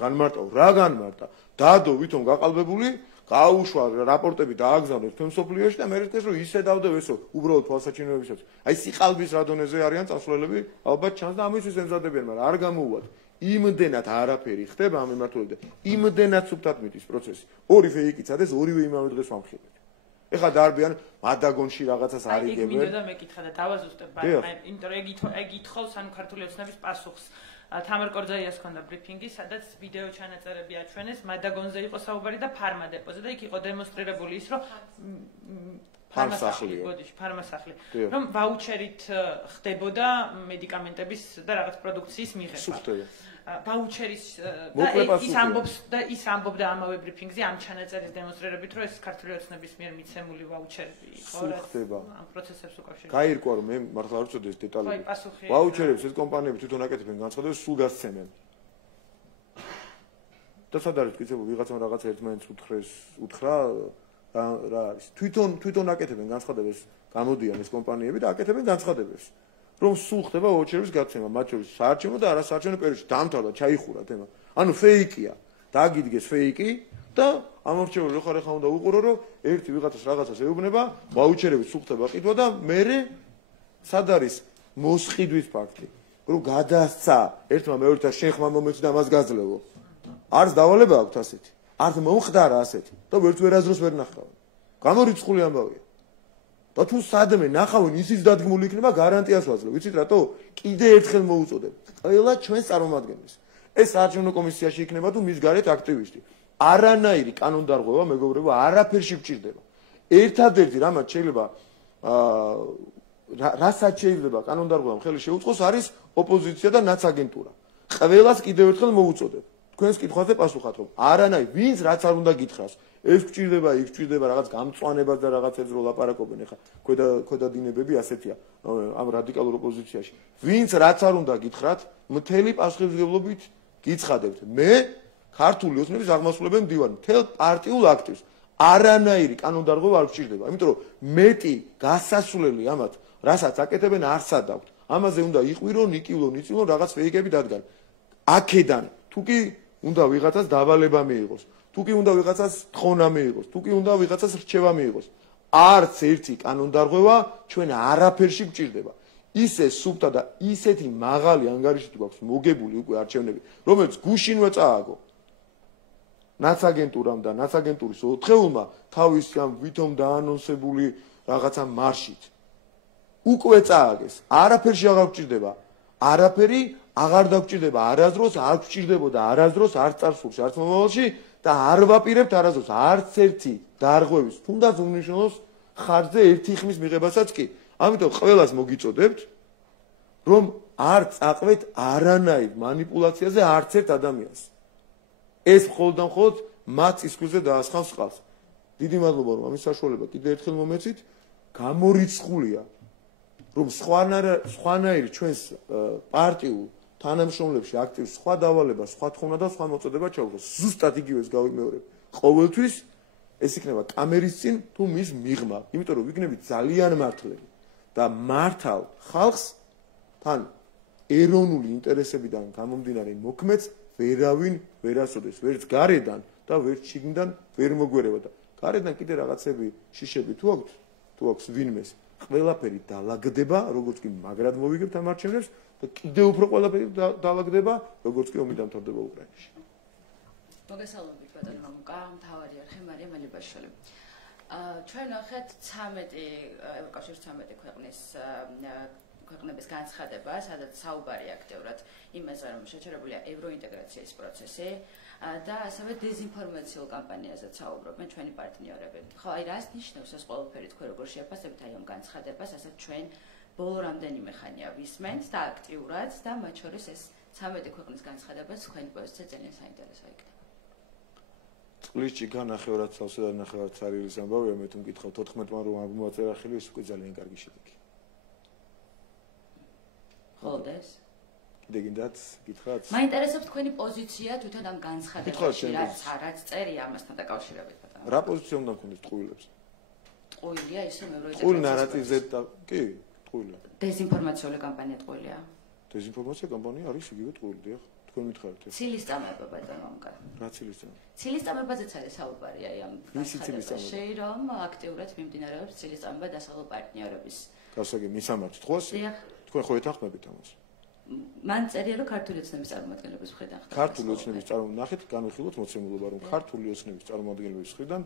განმარტავ. რა განმარტა? დადო ვითომ გაყალბებული, გაუშვა რაპორტები დააგზავნეს თქვენ სოფლიოში და მე რითქეს რომ ისე დავდე ესო უბრალოდ თვალსაჩინოებისაც. აი სიყალბის რა დონეზე არიან წასვლელები, ალბათ ჩანს და ამისთვის ემზადებიან, მაგრამ არ გამოუვათ. იმდენად არაფერი ხდება ამ მიმართულებით. იმდენად სუფთად მიდის პროცესი. ორი ფეიკიცადეს, ორივე იმავე დღეს ვამხილეთ. ეხლა დარბიან მადაგონში რაღაცას არიგებენ. აი, მინდოდა მეკითხა და დავაზუსტებ, იმიტომ რომ ეგ ითხოვს ანუ ქართული ოცნების პასუხს. თამარ კორძაიას ჰქონდა ბრიფინგი, სადაც ვიდეო ჩანაწერები აჩვენეს, მადაგონზე იყო საუბარი და ფარმადეპოზე და იქ იყო დემონსტრირებული ის, რომ ფარმასახლი, რომ ვაუჩერით ხდებოდა მედიკამენტების და რაღაც პროდუქციის მიღება. ვაუჩერის და ის ამბობდა ამავე ბრიფინგზე ამ ჩანაწერის დემონსტრირებით, რომ ეს ქართული ოცნების მიერ მიცემული ვაუჩერები იყო, ამ პროცესებს უკავშირდება. გაირკვა რომ მე მართლა არ ვწოდე ეს დეტალები. ვაუჩერებს ეს კომპანიები თვითონ აკეთებენ განცხადებას, სულ გასცემენ. და სად არის მტკიცებული ვიღაცამ რაღაცა ერთმანეთს უთხრა რა არის. თვითონ აკეთებენ განცხადებას, გამოდიან ეს კომპანიები და აკეთებენ განცხადებებს. რომ სულ ხდება ვაუჩერების გაცემა, მათ შორის საარჩევნო და არასაარჩევნო პერიოდში დამთავრდა, ჩაიხურა თემა. ანუ ფეიკია. დაგიდგეს ფეიკი და ამორჩეული ხარ უნდა უყურო, რომ ერთი ვიღაცას რაღაცას ეუბნება, ვაუჩერები სულ ხდება ყიდვა და მერე სად არის მოსყიდვის ფაქტი. რომ გადასცა ერთმა მეორეთან შენ ხმა მომეც და მას გაძლევო. არც დავალება აქვს ასეთი. არც მომხდარა ასეთი. და ვერც ვერაზროს ვერ ნახავენ. გამორიცხული ამბავია. და თუ სადმე ნახავენ ისიც დადგმული იქნება გარანტიას ვაძლევ. ვიცით რატო? კიდე ერთხელ მოუწოდებ. ყველა ჩვენს წარმომადგენლს. ეს საარჩევნო კომისიაში იქნება თუ მის გარეთ აქტივისტი. არანაირი კანონდარღვევა მეგობრებო არაფერში გჭირდება. ერთადერთი რამაც შეიძლება რასაც შეიძლება კანონდარღვევამ ხელი შეუწყოს არის ოპოზიცია და ნაცაგენტურა. ყველას კიდევ ერთხელ მოუწოდებ. თქვენს კითხვაზე პასუხად რომ არანაირი ვინც რაც არ უნდა გითხრას. ეს გჭირდება, იქ გჭირდება რაღაც გამწვანებას და რაღაცებს რო ლაპარაკობენ ახლა ქვედა დინებები ასეთია ამ რადიკალურ ოპოზიციაში. ვინც რაც არ უნდა გითხრათ, მთელი პასუხისმგებლობით გიცხადებთ. მე ქართული ოცნების აღმასრულებელი მდივანი, მთელ პარტიულ აქტივს არანაირი კანონდარღვევა არ გჭირდება, იმიტომ რომ მეტი გასასვლელი ამათ, რასაც აკეთებენ არსად აქვს. ამაზე უნდა იყვირონ, იკივლონ რაღაც ფეიკები დადგან. აქედან თუკი უნდა ვიღაცას დავალება მიიღოს. თუკი უნდა ვიღაცას თხონა მიიღოს, თუკი უნდა ვიღაცას რჩევა მიიღოს. არც ერთი კანონდარღვევა ჩვენ არაფერში გჭირდება. ისე სუფთა და ისეთი მაღალი ანგარიში თუ გვაქვს მოგებული უკვე არჩევნები, რომელიც გუშინვე წააგო. ნაცაგენტურამ და ნაცაგენტურის ოთხეულმა თავის ამ ვითომ დაანონსებული რაღაცა მარშით უკვე წააგეს. არაფერში აღარ გჭირდება. არაფერი აღარ დაგჭირდება, არასდროს არ გჭირდებოდა, არასდროს არ წარსულში, არც მომავალში და არ ვაპირებთ არასდროს არც ერთი დარღვევის, თუნდაც უმნიშვნელოს ხარჯზე ერთი ხმის მიღებასაც კი. ამიტომ ყველას მოგიწოდებთ, რომ არ წაყვეთ არანაირ манипуляციაზე არც ერთ ადამიანს. ეს მხოლოდ და მხოლოდ მათ ისქვილზე დაასხავს ყავს. დიდი მადლობა რომ ამის საშუალება კიდევ ერთხელ მომეცით. გამორიცხულია რომ სხვანაირი ჩვენს პარტიულ თანამშრომლებში აქტივს სხვა დავალება, სხვა თხოვნა და სხვა მოწოდება ჩაუღოს. ზუსტად იგივეს გავიმეორებ. ყოველთვის ეს იქნება კამერის წინ თუ მის მიღმა, იმიტომ რომ ვიქნებით ძალიან მართლები და მართალ ხალხს თან ეროვნული ინტერესებიდან გამომდინარე მოქმედს ვერავინ ვერ ასოდეს, ვერც გარედან და ვერც შიგნიდან ვერ მოგვერება და გარედან კიდე რაღაცები შიშები თუ აქვს ვინმეს ყველაფერი დაალაგდება, როგორც კი მაგრად მოვიგებთ ამ არჩევნებს და კიდევ უფრო ყველაფერი დაალაგდება, როგორც კი ომი დამთავრდება უკრაინაში. მოგესალმებით ბატონო მამუკა, მთავარი არხი მარია მალიბაშვილი. ჩვენ ნახეთ 13 ევროკავშირის 13 ქვეყნების განცხადება, სადაც საუბარია აქტიურად იმაზე, რომ შეჩერებულია ევროინტეგრაციის პროცესი და ასევე დეზინფორმაციულ კამპანიაზეც საუბრობენ ჩვენი პარტნიორები. ხო, აი რას ნიშნავს ეს ყველაფერი თქვენ როგორ შეაფასებთ აი ამ განცხადებას, ასეთ ჩვენ ბოლო რამდენიმე ხანია ვისმენთ და აქტიურად და მათ შორის ეს 13 ქვეყნის განცხადებაც თქვენი პოზიცია ძალიან საინტერესო იქნება. წყლის ჭიქა ნახევრად სავსე და ნახევრად ცარილის ამბავია, მე თუ მკითხავ 14-მა რომ აღმოაწერა ხელი, ეს უკვე ძალიან კარგი შედეგი. ხოლდეს კიდე გინდათ გითხრათ? მაინტერესებს თქვენი პოზიცია თვითონ ამ განცხადებაში, რაც წერია ამასთან დაკავშირებით ბატონო. რა პოზიცია უნდა გქონდეს ტყუილებს? ტყუილია ისე ევროინტეგრაციის. ტყუილ ნარატივზე და კი, ტყუილია. დეზინფორმაციული კამპანია ტყუილია. დეზინფორმაცია კამპანია არის იგივე ტყუილი, დიახ. თქვენ მითხარით ეს. ცილის წამება ბატონო მამუკა. რა ცილის წამება? ცილის წამებაზეც არის საუბარი აი ამ განცხადებაში, რომ აქტიურად მიმდინარეობს ცილის წამება დასავლურ პარტნიორების. გასაგები მისამართით ხო ასე? დიახ. თქვენ ხო ეთანხმებით ამას? მან წერია რომ ქართული ოცნების წარმომადგენლების მხრიდან. ქართული ოცნების წარმომადგენლებით განვიხილოთ მოცემულობა რომ ქართული ოცნების წარმომადგენლების მხრიდან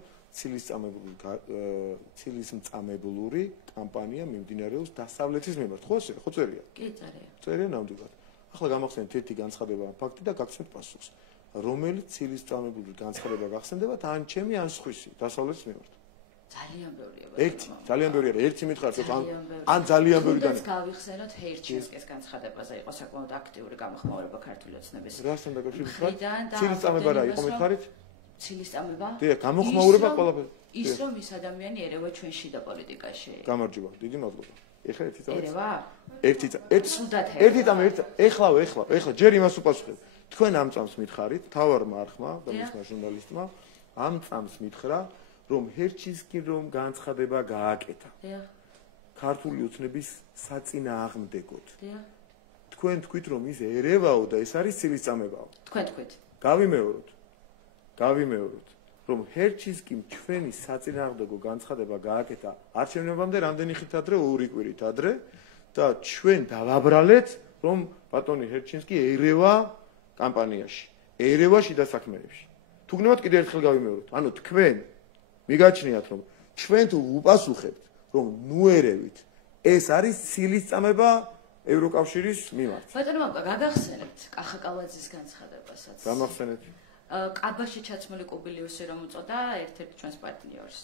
ცილისმწამებლური კამპანია მიმდინარეობს დასავლეთის მიმართ. ხო ასე? ხო წერია? კი წერია. წერია ნამდვილად. ახლა გამახსენეთ ერთი განცხადება ამ ფაქტი და გაგცნოთ პასუხს. რომელიც ცილისწამებლური განცხადება გახსენდებათ ან ჩემი ან სხვისი დასავლეთის მიმართ. ძალიან ბევრია. ერთი, ძალიან ბევრი არა, ერთი მითხარით, ან ძალიან ბევრი და გავიხსენოთ ჰერჩინსკის განცხადებაზე იყო საკმაოდ აქტიური გამოხმაურება ქართული ოცნების. რასთან დაკავშირებით? ცილისწამება რა იყო მითხარით? ცილისწამება? დიახ, გამოხმაურება ყველაფერი. ის რომ ის ადამიანი ერევა ჩვენ შიდა პოლიტიკაში. გამარჯობა, დიდი მადლობა. ეხლა ერთი წამი. ერევა? ერთი წამი, ეხლა ჯერ იმას უპასუხებ. თქვენ ამ წამს მითხარით, თავარმა არხმა და მისმა ჟურნალისტმა ამ წამს მითხრა რომ ჰერჩინსკი რომ განცხადება გააკეთა. დიახ. ქართული ოცნების საწინააღმდეგოდ. დიახ. თქვენ თქვით რომ ის ერევაო და ეს არის ცილისწამებაო. თქვენ თქვით. გავიმეოროთ. რომ ჰერჩინსკიმ ჩვენი საწინააღმდეგო განცხადება გააკეთა არჩევნებამდე რამდენი ხით ადრე, 2 კვირით ადრე და ჩვენ დავაბრალეთ რომ ბატონი ჰერჩინსკი ერევა კამპანიაში, ერევა შიდა საქმეებში. თუ გნებათ კიდევ ერთხელ გავიმეოროთ. ანუ თქვენ მიგაჩნიათ რომ ჩვენ თუ უპასუხებთ რომ ნუერევით ეს არის ცილისწამება ევროკავშირის მიმართ. ბატონო მამუკა, გაგახსენებთ კახაკალაძის განცხადებასაც. გამახსენეთ. კაბაში ჩაცმული კუბილიუსი რომ უწოდა ერთ-ერთ ჩვენს პარტნიორს.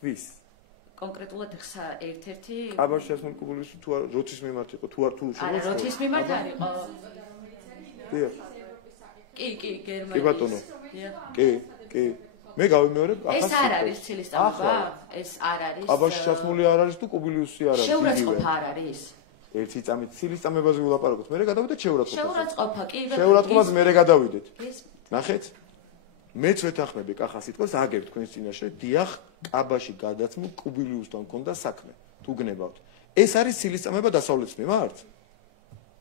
ვის? კონკრეტულად ხსა ერთ-ერთი კაბაში ჩაცმული კუბილიუსი თუ როთის მიმართ იყო, თუ არ თუ არა, როთის მიმართ არ იყო. დიახ. კი, გერმანიის. კი ბატონო. დიახ. კი. მე გავიმეორებ ახლა. ეს არ არის ცილისწამება? ეს არ არის. კაბაში ჩაცმული არ არის თუ კუბილიუსი არ არის. შეურაცხყოფა არ არის. ერთი წამით ცილისწამებაზე ვილაპარაკოთ. მე გადავიდეთ შეურაცხყოფაზე. შეურაცხყოფა კი. შეურაცხყოფაზე მე გადავიდეთ. ნახეთ? მეც ვეთანხმები კახა სიტყვას აგერ თქვენს წინაშე. დიახ, კაბაში გადაცმულ კუბილიუსთან მქონდა საქმე. თუ გნებავთ. ეს არის ცილისწამება დასავლეთის მიმართ?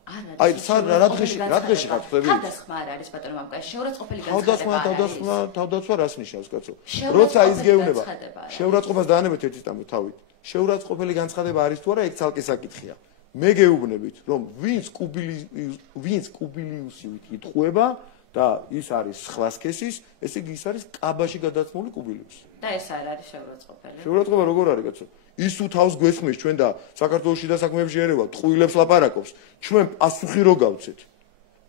აი, რა დღეში ხართ ხდები? თავდასხმა არ არის ბატონო მამუკა, შეურაცხყოფელი განცხადება. თავდასხმა რას ნიშნავს, კაცო? როცა ის გეუბნება. შეურაცხყოფას დაანებეთ ერთი წამით თავით. შეურაცხყოფელი განცხადება არის თუ არა, ეგ ცალკე საკითხია. მე გეუბნებით, რომ ვინც კუბილიუსივით იტყუება და ის არის სხვა სქესის, ესე იგი ის არის კაბაში გადაცმული კუბილიუსი. და ეს არ არის შეურაცხყოფელი. შეურაცხყოფა როგორ არის, კაცო? ის თუ თავს გვესმის ჩვენ და საქართველოს შიდა საქმეებში ერევა ტყუილებს ლაპარაკობს, ჩვენ პასუხი რო გავცეთ.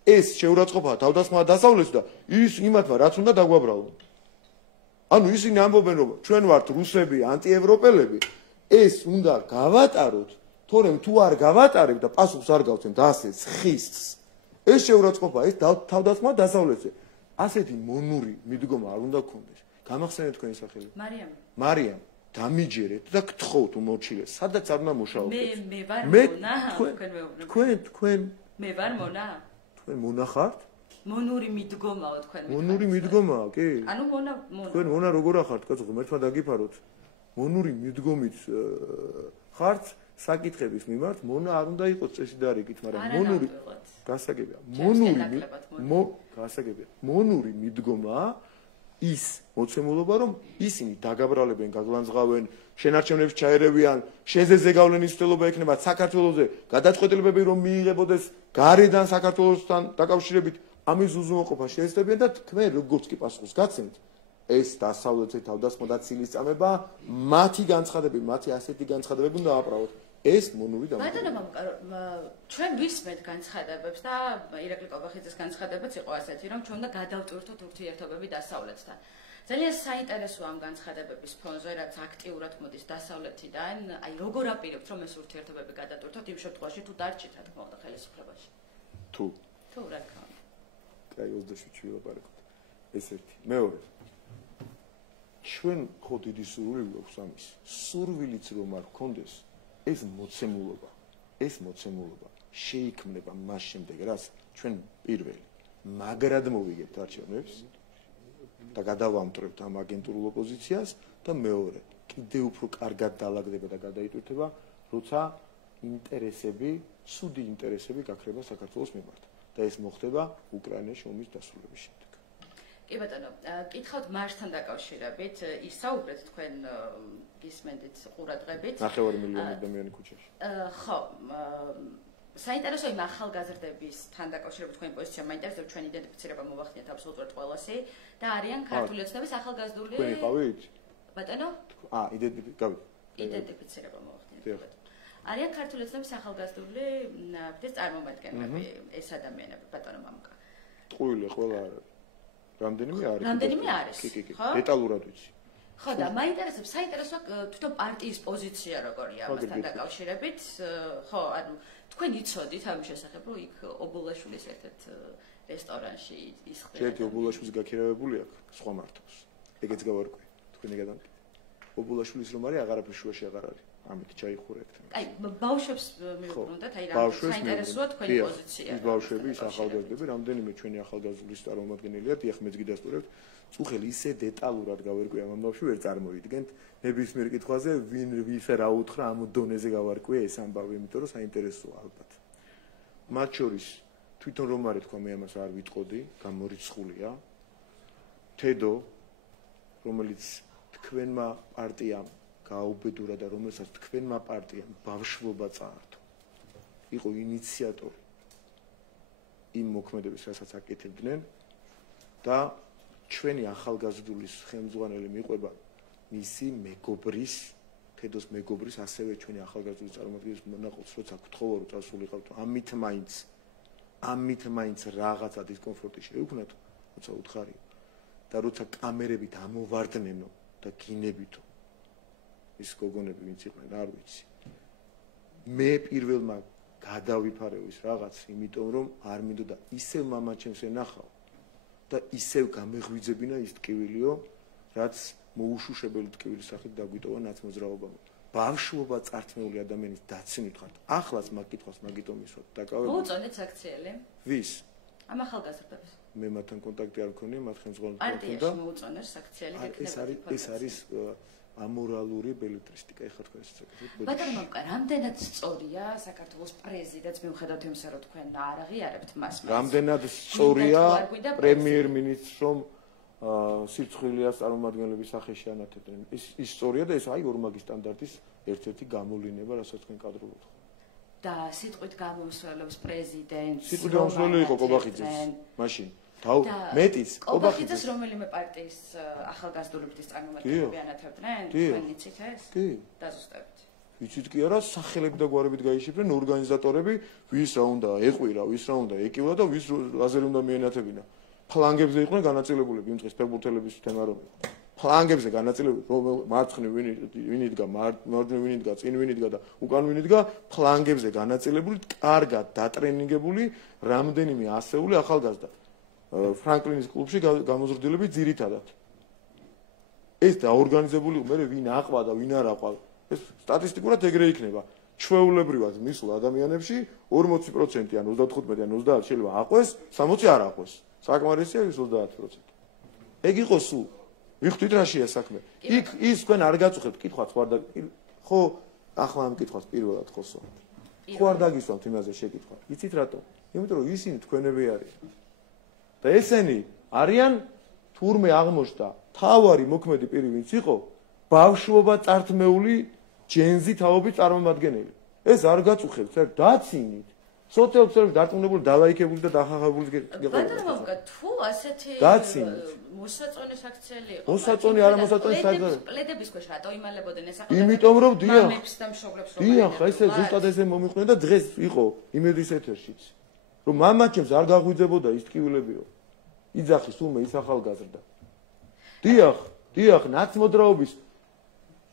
ეს შეურაცხყოფაა თავდასხმა დასავლეთს და ის იმათმა რაც უნდა დაგვაბრალონ. ანუ ისინი ამბობენ რომ ჩვენ ვართ რუსები, ანტიევროპელები, ეს უნდა გავატაროთ თორემ თუ არ გავატარებ და პასუხს არ გავცემ და ასე ხისს ეს შეურაცხყოფა ეს თავდასხმა დასავლეთზე ასეთი მონური მიდგომა არ უნდა გქონდეს გამახსენეთ თქვენი სახელი მარიამ დამიჯერეთ და გთხოვთ უმორჩილეს სადაც არ უნდა მუშაობდეთ მე ვარ მონა თქვენ მე ვარ მონა თქვენ მონა ხართ მონური მიდგომაო თქვენ მონური მიდგომაა კი ანუ მონა თქვენ მონა როგორ ახართ კაცო ღმერთმა დაგიფაროთ მონური მიდგომით ხართ საკითხების მიმართ მონა არ უნდა იყოს წესი და რიგით მაგრამ მონური გასაგებია მონური მიდგომა ის მოცემულობა რომ ისინი დაგაბრალებენ გაგლანძღავენ შენარჩუნებს ჩაერევიან შეზეზე გავლენის მცდელობა ექნება საქართველოზე გადაწყვეტილებები რომ მიიღებოდეს გარედან საქართველოსთან დაკავშირებით ამის უზრუნველყოფა შეეცდებიან და თქვენ როგორც კი პასუხს გაცემთ ეს დასავლეთის თავდასხმა და ცილის წამება მათი განცხადებები მათი ასეთი განცხადებები უნდა აправოთ ეს მონური ბატონო ჩვენ ვისმენთ განცხადებებს და ირაკლი კობახიძის განცხადებაც იყო ასეთი რომ ჩვენ უნდა გადავტვირთოთ ურთიერთობები დასავლეთთან ძალიან საინტერესოა ამ განცხადებების ფონზე რაც აქტიურად მოდის დასავლეთიდან აი როგორ აპირებთ რომ ეს ურთიერთობები გადავტვირთოთ იმ შემთხვევაში თუ დარჩით რა თქმა უნდა ხელისუფლებაში თუ რა თქმა უნდა კაი 27 ვილაპარაკოთ ეს ერთი მეორე ჩვენ ხო დიდი სურვილი გვაქვს ამის სურვილიც რომ არ გქონდეს ეს მოცემულობა შეიქმნება მას შემდეგ რაც ჩვენ პირველი მაგრად მოვიგებთ არჩევნებს და გადავამტვრევთ ამ აგენტურულ ოპოზიციას და მეორე კიდევ უფრო კარგად დაალაგდება და გადაიტვირთება როცა ცუდი ინტერესები გაქრება საქართველოს მიმართ და ეს მოხდება უკრაინის ომის დასრულების შემდეგ კი ბატონო, კითხავთ მარშთან დაკავშირებით, ისაუბრეთ თქვენ გისმენდით ყურადღებით. 9 მილიონი ადამიანი ქუჩაში. ხო, საინტერესოა იმ ახალგაზრდებისთან დაკავშირებით თქვენი პოზიცია, მაინტერესებს ჩვენ იდენტიფიცირება მოვახდინეთ აბსოლუტურად ყველასი და არიან ქართული ოცნების ახალგაზრდული. თქვენი ყავით? ბატონო? იდენტიფიცირება მოვახდინეთ. არიან ქართული ოცნების ახალგაზრდული წარმომადგენლები, ეს ადამიანები, ბატონო მამუკა. ტყუილი ყველა რამდენიმე არის. კი, დეტალურად ვიცი. ხო და მაინტერესებს, საინტერესოა თვითონ პარტიის პოზიცია როგორია ამასთან დაკავშირებით. ხო, ანუ თქვენ იცოდით ამ შესახებ, რომ იქ ობოლაშვილის ერთ-ერთ რესტორანში ის ხდება. ერთი ობოლაშვილის გაქირავებული აქვს სხვა მართავს. ეგეც გავარკვი. თქვენი გადამკეტი. ობოლაშვილის რომ არის, აღარაფერ შუაში აღარ არის. ამით ჩაიხურეთ. აი, ბავშვებს მივუბრუნდათ, აი რა საინტერესოა თქვენი პოზიცია. ის ბავშვები, ის ახალგაზრდები, რამდენიმე ჩვენი ახალგაზრდობის წარმომადგენელია, დიახ, მეც გიდასტურებთ. წუხელი ისე დეტალურად გავერკვია ამ ბავშვი, ვერ წარმოვიდგენთ. ნებისმიერ კითხვაზე ვინ ვისე რა უთხრა ამ დონეზე გავარკვია ეს ამბავი, იმიტომ რომ საინტერესოა ალბათ. მათ შორის თვითონ რომ არის თქვა მე ამას არ ვიტყოდი, გამორიცხულია. თედო, რომელიც თქვენმა პარტიამ გაუბედურა და რომელსაც თქვენმა პარტიამ ბავშვობა წაართო. იყო ინიციატორი იმ მოქმედების, რასაც აკეთებდნენ და ჩვენი ახალგაზრდულის ხელმძღვანელი მიყვება მისი მეგობრის, თედოს მეგობრის, ასევე ჩვენი ახალგაზრდულის წარმომადგენლის მონაყოფს, როცა გთხოვა რომ წასულიყავთ, ამით მაინც რაღაცა დისკომფორტი შეუქმნათ, როცა უთხარიო და როცა კამერებით ამოვარდნენო და გინებითო ის გოგონები ვინც იყვნენ, არ ვიცი. მე პირველმა გადავიფარეო ის რაღაც, იმიტომ რომ არ მინდოდა ისევ მამაჩემს ენახავ და ისევ გამეღვიძებინა ის ტკივილიო, რაც მოუშუშებელი ტკივილის სახით დაგვიტოვა ნაცმოძრაობამ. ბავშვობა წართმეული ადამიანის დაცინით ხართ. ახლაც მაგ კითხვას მაგიტომ ისვათ დაკავებული. მოუწონეთ საქციელი? ვის? ამ ახალგაზრდებს. მე მათთან კონტაქტი არ მქონია, მათ ხელმძღვანელთან პარტიაში მოუწონეს საქციელი ეს არის ამორალური ბელეტრისტიკა ეხლა თქვენ ეს საკითხი. ბატონო მამუკა, რამდენად სწორია საქართველოს პრეზიდენტს მიუხედავად იმისა, რომ თქვენ არ აღიარებთ მას? რამდენად სწორია პრემიერ-მინისტრს რომ სირცხვილიას წარმომადგენლების სახეში ანათებდნენ. ის სწორია და ეს აი ორმაგი სტანდარტის ერთ-ერთი გამოვლინება, რასაც თქვენ კადრობთ. და სიტყვით გამომსვლელობს პრეზიდენტს. სიტყვით გამომსვლელი იყო კობახიძეს მაშინ. მეტიც კობახიძეს რომელიმე პარტიის ახალგაზრდობის წარმომადგენლები ანათებდნენ? თქვენ იცით ეს? კი. დაზუსტებით. ვიცით კი არა, სახელები და გვარებით გაიშიფრნენ ორგანიზატორები, ვის რა უნდა ეყვირა, ვის რა უნდა ეკივა და ვის რაზე უნდა მიენათებინა. ფლანგებზე იყვნენ განაწილებულები იმ დღეს ფეხბურთელების თემა რომ ფლანგებზე განაწილებული, მარცხნივ ვინ იდგა, მარჯვნივ ვინ იდგა, წინ ვინ იდგა და უკან ვინ იდგა, ფლანგებზე განაწილებული, კარგად დატრენინგებული რამდენიმე ასეული ახალგაზრდა. ფრანკლინის კლუბში გამოზრდილები ძირითადად. ეს დაორგანიზებული მე ვინ აყვა და ვინ არ აყვა. ეს სტატისტიკურად ეგრე იქნება. ჩვეულებრივად მისულ ადამიანებში 40% ან 35 ან 30 შეიძლება აყვეს, 60 არ აყვეს. საკმარისია ის 30%. ეგ იყო სულ. ვიხდით რა შეა საქმე. იქ ის თქვენ არ გაწუხებთ, კითხვაც ხო არ და ხო ახლა ამ კითხვას პირველად ხოსო. ხო არ დაგისვამთ იმაზე შეკითხვა. იცით რატო? იმიტომ რომ ისინი თქვენები არიან. და ესენი არიან თურმე აღმოჩნდა თავარი მოქმედი პირი ვინც იყო ბავშვობა წართმეული ჯენზი თაობის წარმომადგენელი. ეს არ გაწუხებთ, დაცინით. სოციალურ დარწმუნებული დალაიქებული და დახახებული გეყოლა. თუ ასეთი მოსაწონეს აქციელი იყო. მოსაწონი არა მოსაწონი საერთოდ. პლედების ქვეშ რატო იმალებოდნენ ეს ახლა? იმიტომ რომ დიახ. მამებს და მშობლებს რომ დიახ, ესე ზუსტად ესე მომიყვნენ და დღეს იყო იმედის ეთერშიც. რომ მამაჩემს არ გაღვიძებოდა ის ტკივილებიო. იძახის ულმე ის ახალგაზრდა. დიახ, ნაცმოძრაობის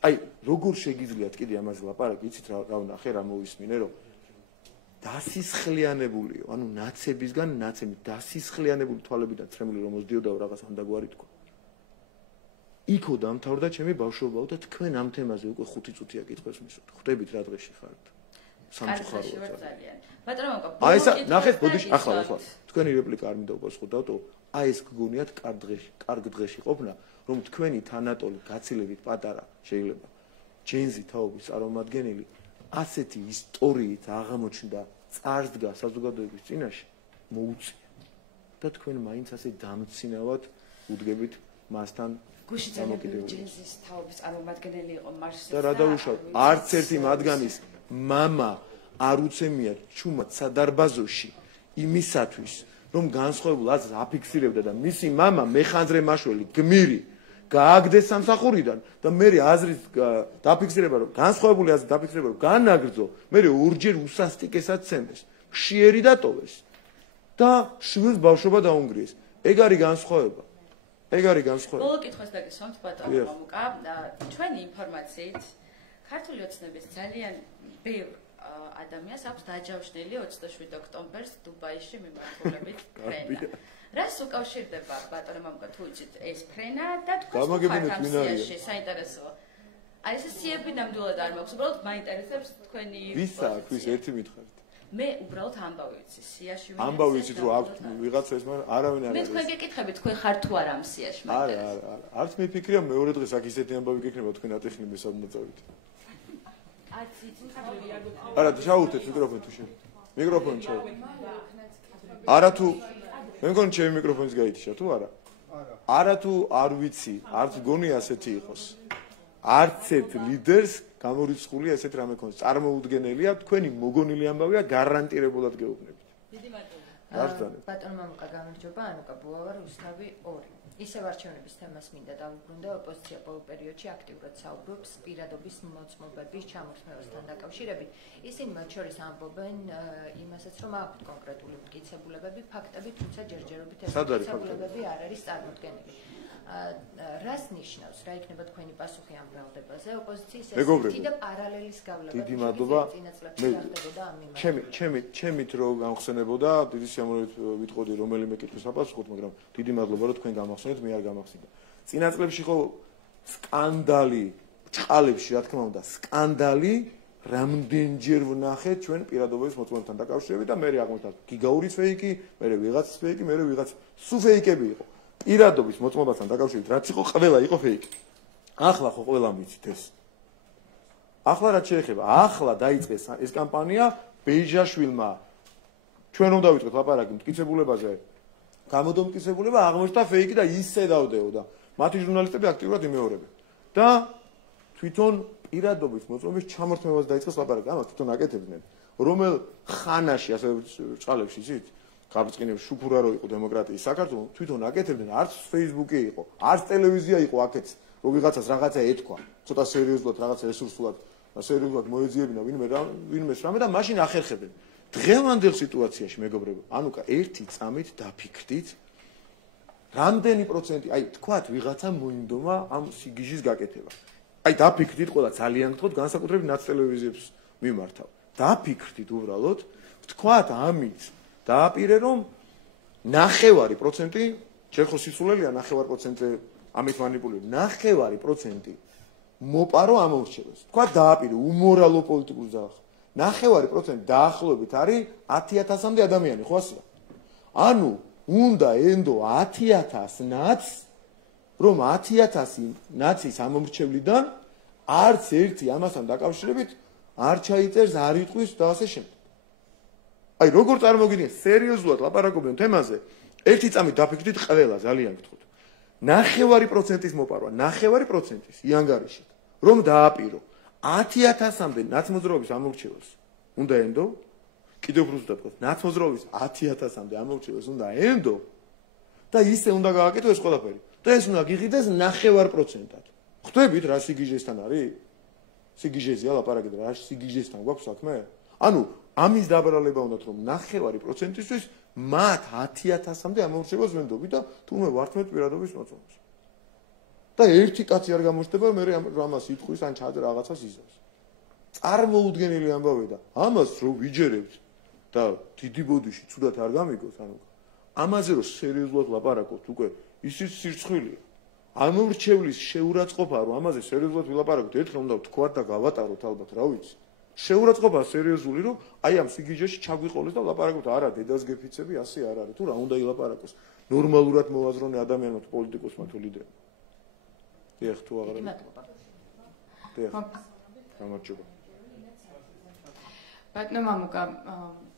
აი როგორ შეგიძლიათ კიდე ამაზე ლაპარაკი, იცით რა ვნახე, რა მოვისმინე, რომ დასისხლიანებულიო, ანუ ნაცებისგან ნაცემი დასისხლიანებული თვალებიდან წრემული რომ მოსდიოდაო რაღაც ამდაგვარი თქვა. იქო დამთავრდა ჩემი ბავშვობაო და თქვენ ამ თემაზე უკვე 5 წუთია კითხვებს მისვთ. ხვდებით რა დღეში ხართ? სამწუხაროა ძალიან. ბატონო მოკა. აი ესა ნახეთ, ბოდიში, ახლა თქვენი რეპლიკა არ მინდა უპასუხოთ, აი ეს გგონიათ კარგ დღეში ყოფნა, რომ თქვენი თანატოლი გაცილებით პატარა შეიძლება ჯენზი თაობის წარმომადგენელი ასეთი ისტორიით აღმოჩნდა წარსდგა საზოგადოების წინაშე მოუწია და თქვენ მაინც ასე დამცინავად უდგებით მასთან გუშინდელი ჯენზის თაობის წარმომადგენელი იყო მარსზე და რა დაუშავთ არც ერთი მათგანის მამა არ უცემიათ ჩუმად სადარბაზოში იმისათვის რომ განსხვავებულ აზრს აფიქსირებდა და მისი მამა მეხანძრე მაშველი გმირი გააგდეს სამსახურიდან და მე აზრის დაფიქსირება რომ განსხვავებული აზრის დაფიქსირება რომ განაგრძო მე ორჯერ უსასტიკესად ცემეს ხშირი დატოვეს და შვილს ბავშვობა დაუნგრიეს ეგ არის განსხვავება ბოლო კითხვას დაგესვამთ ბატონო მამუკა ჩვენი ინფორმაციით ქართული ოცნების ძალიან ბევრ ადამიანს აქვს დაჯავშნილი 27 ოქტომბერს დუბაიში მიმართულებით ფრენა. რას უკავშირდება ბატონო მამუკა თუ იცით ეს ფრენა და თქვენ ხართ საინტერესოა. აი ეს სიები ნამდვილად არ მაქვს, უბრალოდ მაინტერესებს თქვენი ვისა აქვს ერთი მითხარით. მე უბრალოდ ამბავი ვიცი სიაში ვინ ამბავი ვიცით რომ აქვს ვიღაცა ეს მაგრამ არავინ არ არის. მე თქვენ გეკითხებით თქვენ ხართ თუ არა ამ სიაში მაინტერესებს. არა, არც მიფიქრია მეორე დღეს აქ ისეთი ამბავი გექნება თქვენ ატეხნი მესამოწავით. არა, შაურთეთ მიკროფონი თუ შენ. მიკროფონი შევ. არა თუ მე მგონი ჩემი მიკროფონის გაითიშა თუ არა? არა თუ არ ვიცი, არც გონი ასეთი იყოს. არც ერთ ლიდერს გამორიცხული ესეთ რამე ქონს. წარმოუდგენელია, თქვენი მოგონილი ამბავია გარანტირებულად გეუბნებით. დიდი მადლობა. ბატონო მამუკა გამარჯობა, ანუკა ბუავა, რუსთავი 2. ისევ არჩევნების თემას მინდა დავუბრუნდე, ოპოზიცია ბოლო პერიოდში აქტიურად საუბრობს პირადობის მოწმობების ჩამორთმევასთან დაკავშირებით. ისინი მათ შორის ამბობენ იმასაც, რომ აქვთ კონკრეტული მტკიცებულებები, ფაქტები, თუმცა ჯერჯერობით ეს მტკიცებულებები არ არის წარმოდგენილი. რას ნიშნავს, რა იქნება თქვენი პასუხი ამ ბრალდებაზე? ოპოზიციის ესეთი და პარალელის გავლება. დიდი მადლობა. ჩემით რო გამხსენებოდა, დიდი სიამოვნებით ვიტყოდი რომელიმე კითხვის აპასუხოთ, მაგრამ დიდი მადლობა რომ თქვენ გამახსენეთ, მე არ გამახსენდა. წინა წლებში ხო სკანდალი, ჭყალებში რა თქმა უნდა, სკანდალი რამდენჯერ ვნახეთ ჩვენ პირადობის მოწმობასთან დაკავშირებით და მე აღმოჩნდა გიგაურის ფეიკი, მე ვიღაცის ფეიკი, მე ვიღაც სუ ფეიკები იყო. პირადობის მოწმობასთან დაკავშირებით რაც იყო, ყველა იყო ფეიკი. ახლა ხო ყველა მიცით ეს. ახლა რაც შეეხება, ახლა დაიწყეს ეს კამპანია ბეიჟაშვილმა. ჩვენ უნდა დავიწყოთ ლაპარაკი მტკიცებულებაზე. გამოდომტკიცებულება აღმოჩნდა ფეიკი და ისე დავდეოდა. მათი ჟურნალისტები აქტიურად იმეორებენ. და თვითონ პირადობის მოწმობის ჩამორთმევას დაიწყეს ლაპარაკი. ამას თვითონ აკეთებდნენ. რომელ ხანაში ასე ჭყალებში იცით? გაბრწყინებს შუქურა რო იყო დემოკრატიის საქართველოს თვითონ აკეთებდნენ არც Facebook-ი იყო არც ტელევიზია იყო აქეთ რომ ვიღაცას რაღაცა ეთქვა ცოტა სერიოზულად რაღაცა რესურსულად სერიოზულად მოეძიებინა ვინმეს რამე და მაშინ ახერხებდნენ დღევანდელ სიტუაციაში მეგობრებო ანუკა ერთი წამით დაფიქრდით რამდენი პროცენტი, აი თქვათ ვიღაცა მოინდომა ამ სიგიჟის გაკეთება. აი დაფიქრდით ყველა ძალიან გთხოვთ განსაკუთრებით ნაც ტელევიზიებს მიმართავ. დაფიქრდით უბრალოდ, თქვათ ამით დააპირე რომ 9% ჯერ ხო სისულელია 9% ამით манипуლირებ 9% მოპარო ამორჩევას. თქვათ დააპირე უმორალო პოლიტიკურ ძაღლს. 9% დაახლოებით არის 10,000-მდე ადამიანი, ხო ასეა? ანუ უნდა ენდო 10,000 ნაცს, რომ 10,000 ნაცის ამორჩევლიდან არც ერთი ამასთან დაკავშირებით არ ჩაიწერს, არ იტყვის და ასე შემდეგ. აი როგორ წარმოგიდგენთ სერიოზულად ლაპარაკობენ თემაზე, ერთი წამით დაფიქრდით ყველა ძალიან გთხოვთ. 9%-ის მოპარვა, 9%-ის იანგარიშით, რომ დააპირო 10,000-მდე ნაცმოძრაობის ამორჩევას უნდა ენდო, კიდევ უფრო ზუსტად ვთქვათ, ნაცმოძრაობის 10,000-მდე ამორჩევას უნდა ენდო და ისე უნდა გააკეთო ეს ყველაფერი. და ეს უნდა გიღიდეს 9%-ად. ხვდებით რა სიგიჟესთან არის? სიგიჟეზეა ლაპარაკი და რა სიგიჟესთან გვაქვს საქმე? ანუ ამის დაბრალება უნდათ რომ 9%-ისთვის მათ 10,000-მდე ამორჩევას ვენდობი და თურმე ვართმევთ პირადობის მოწონს. და ერთი კაცი არ გამოჩნდება, მე ამას იტყვის ან ჩადე რაღაცას იზავს. წარმოუდგენელი ამბავია და ამას რო ვიჯერებთ და დიდი ბოდიში ცუდად არ გამიგოს, ანუ ამაზე რო სერიოზულად ლაპარაკობთ, უკვე ისიც სირცხვილია. ამორჩევლის შეურაცხყოფა რომ ამაზე სერიოზულად ვილაპარაკოთ, ერთხელ უნდა ვთქვათ და გავატაროთ ალბათ, რა ვიცი. შეურაცხყოფა სერიოზული რომ აი ამ სიგიჟეში ჩაგვიყოლეს და ლაპარაკობთ, არა დედას გეფიცები ასე არ არის, თუ რა უნდა ილაპარაკოს. ნორმალურად მოვაზრონე ადამიანმა თუ პოლიტიკოსმა თუ ლიდერმა. დიახ, თუ აღარ არის. დიახ. გამარჯობა. ბატონო მამუკა,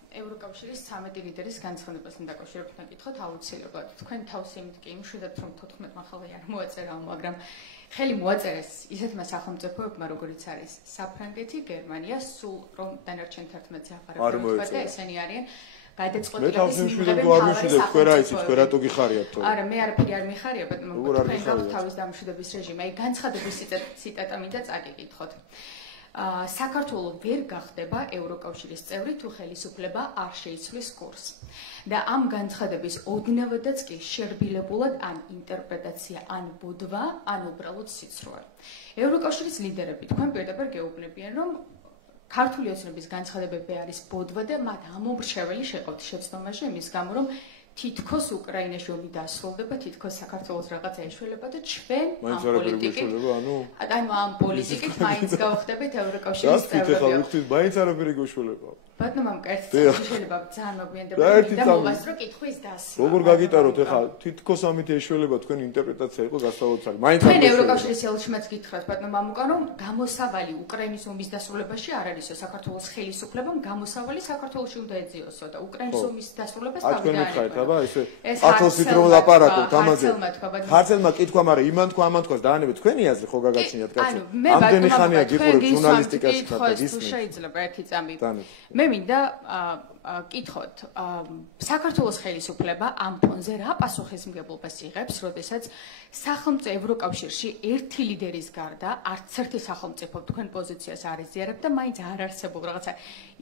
ევროკავშირის 13 ლიდერის განცხადებასთან დაკავშირებით ნაკითხოთ აუცილებლად. თქვენ თავს იმით კი იმშვიდათ რომ 14-მა ხალხი არ მოაწერაო, მაგრამ ხელი მოაწერეს ისეთმა სახელმწიფოებმა, როგორიც არის საფრანგეთი, გერმანია, სულ რომ დანარჩენ 11-ზე აღარ ვთქვათ და ესენი არიან გადაწყვეტილების მიღების მთავარი სახელმწიფოები. არა, მე არაფერი არ მიხარია, ბატონო, თქვენ გაქვთ თავის დამშვიდობის რეჟიმი. აი განცხადების ციტატა მინდა წაგიკითხოთ. საქართველო ვერ გახდება ევროკავშირის წევრი თუ ხელისუფლება არ შეიცვლის კურსს. და ამ განცხადების ოდნავადაც კი შერბილებულად ან ინტერპრეტაცია, ან ბოდვა, ან უბრალოდ სიცრუე. ევროკავშირის ლიდერები თქვენ პირდაპირ გეუბნებიან, რომ ქართული ოცნების განცხადებები არის ბოდვა და მათ ამომრჩეველი შეყავთ შეცდომაში იმის გამო, რომ თითქოს უკრაინაში ომი დასრულდება, თითქოს საქართველოს რაღაცა ეშველება და ჩვენ ამ პოლიტიკით მაინც გავხდებით ევროკავშირის წევრები. მაინც არაფერი გეშველება. ბატონო მამუკა, ერთი შეიძლება ძალიან მოგვიანდება და მოვასწრო კითხვის დასვა. როგორ გაგიტაროთ ახლა თითქოს ამით ეშველება თქვენი ინტერპრეტაცია იყო გასაოცარი. მაინც თქვენ ევროკავშირის ელჩმაც გითხრათ ბატონო მამუკა, რომ გამოსავალი უკრაინის ომის დასრულებაში არ არისო, საქართველოს ხელისუფლებამ გამოსავალი საქართველოში უნდა ეძიოსო და უკრაინის ომის დასრულებას თავიდან ეს ათოსით რომ ლაპარაკობთ ამაზე. ხარცელმა კითხვა, მაგრამ იმან თქვა, ამან თქვა დაანებეთ თქვენი აზრი ხო გაგაჩნიათ კაცო. ამდენი ხანია გიყურებ ჟურნალისტიკაში და გისმენთ. შეიძლება ერთი წამი. მე მინდა კითხოთ, საქართველოს ხელისუფლება ამ ფონზე რა პასუხისმგებლობას იღებს, როდესაც სახელმწიფო ევროკავშირში ერთი ლიდერის გარდა არც ერთი სახელმწიფო თქვენ პოზიციას არ ეზიარებ და მაინც არ არსებობ რაღაცა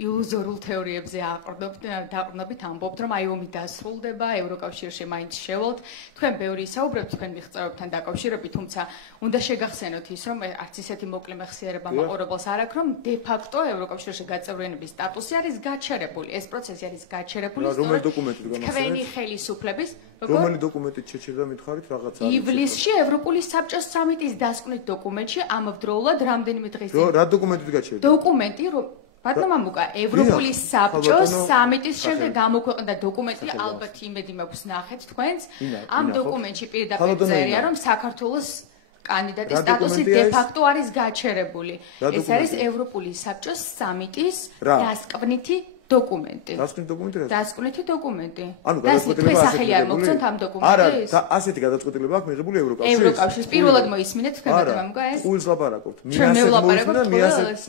ილუზორულ თეორიებზე დაყრდნობით ამბობთ, რომ აი ომი დასრულდება, ევროკავშირში მაინც შევალთ. თქვენ ბევრი ისაუბრებთ თქვენ მიღწევებთან დაკავშირებით, თუმცა უნდა შეგახსენოთ ის, რომ არც ისეთი მოკლე მეხსიერება მაყურებელს არ აქვს, რომ დე ფაქტო ევროკავშირში გაწევრიანების სტატუსი არის გაჩერებული. ეს პროცესი არის გაჩერებული რომელი დოკუმენტით გამახსენეთ? თქვენი ხელისუფლების რომელი დოკუმენტით შეჩერდა მითხარით რაღაცა? ივლისში ევროპული საბჭოს სამიტის დასკვნით დოკუმენტში ამავდროულად რამდენიმე დღის წინ. რა დოკუმენტით გაჩერდა? დოკუმენტი ბატონო მამუკა, ევროპული საბჭოს სამიტის შემდეგ გამოქვეყნდა დოკუმენტი, ალბათ იმედი მაქვს ნახეთ თქვენს. ამ დოკუმენტში პირდაპირ წერია, რომ საქართველოს კანდიდატის სტატუსი დე ფაქტო არის გაჩერებული. ეს არის ევროპული საბჭოს სამიტის დასკვნითი დოკუმენტი. დასკვნითი დოკუმენტი. ანუ გადაწყვეტილება სახელი არ მოგწონთ ამ დოკუმენტის? არა, ასეთი გადაწყვეტილება აქვს მიღებული ევროკავშირის. ევროკავშირის პირველად მოისმინეთ თქვენ ბატონო მამუკა ეს? უილს ლაპარაკობთ.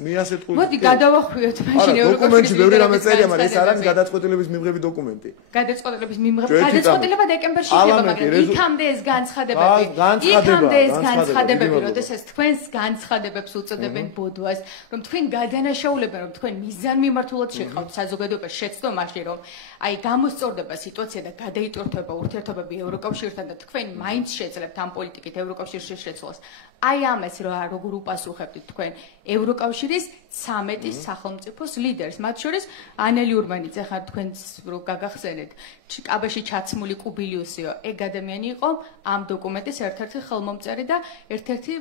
მიასეთ ყულს. მოდი გადავახვიოთ მაშინ ევროკავშირის. დოკუმენტში ბევრი რამე წერია, მაგრამ ეს არ არის გადაწყვეტილების მიღების დოკუმენტი. გადაწყვეტილების გადაწყვეტილება დეკემბერში ხდება, მაგრამ იქამდე ეს განცხადებები, როდესაც თქვენს განცხადებებს უწოდებენ ბოდვას, რომ თქვენ გადანაშაულებენ, რომ თქვენ მიზანმიმართულად შეყავთ საზოგადოებას შეცდო მაშინ რომ აი გამოსწორდება სიტუაცია და გადაიტვირთება ურთიერთობები ევროკავშირთან და თქვენ მაინც შეძლებთ ამ პოლიტიკით ევროკავშირში შეცვლას. აი ამას როგორ უპასუხებთ თქვენ ევროკავშირის 13 სახელმწიფოს ლიდერს, მათ შორის ანელი ურბანიძე ხარ თქვენს რო გაგახსენეთ, კაბაში ჩაცმული კუბილიუსიო, ეგ ადამიანი იყო ამ დოკუმენტის ერთ-ერთი ხელმომწერი და ერთ-ერთი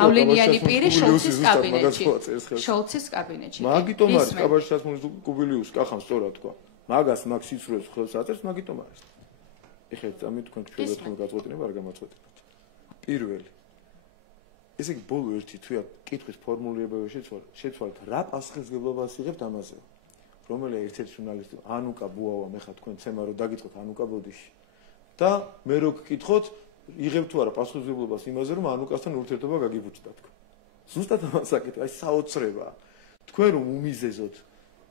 რავლენიანი პირი შოლცის კაბინეტში. შოლცის კაბინეტში. მაგიტომ არის კაბაში ჩაცმული კუბილიუსი, კახამ სწორად თქვა. მაგას მაგ სიცრუეს ხელს აწერს, მაგიტომ არის. ეხლა წამი თქვენ ჩვენს თქვენ გაწყვეტინება არ გამაწყვეტებთ. პირველი ესე იგი ბოლო ერთი თვეა კითხვის ფორმულირებაში შეცვალეთ რა პასუხისმგებლობას იღებთ ამაზე რომელია ერთ-ერთი ჟურნალისტი ანუკა ბუავა მე ხა თქვენ ცემა რომ დაგიწყოთ ანუკა ბოდიში და მე რო გკითხოთ იღებთ თუ არა პასუხისმგებლობას იმაზე რომ ანუკასთან ურთიერთობა გაგიბუჩდა თქვენ ზუსტად ამას აკეთებ აი საოცრება თქვენ რომ უმიზეზოთ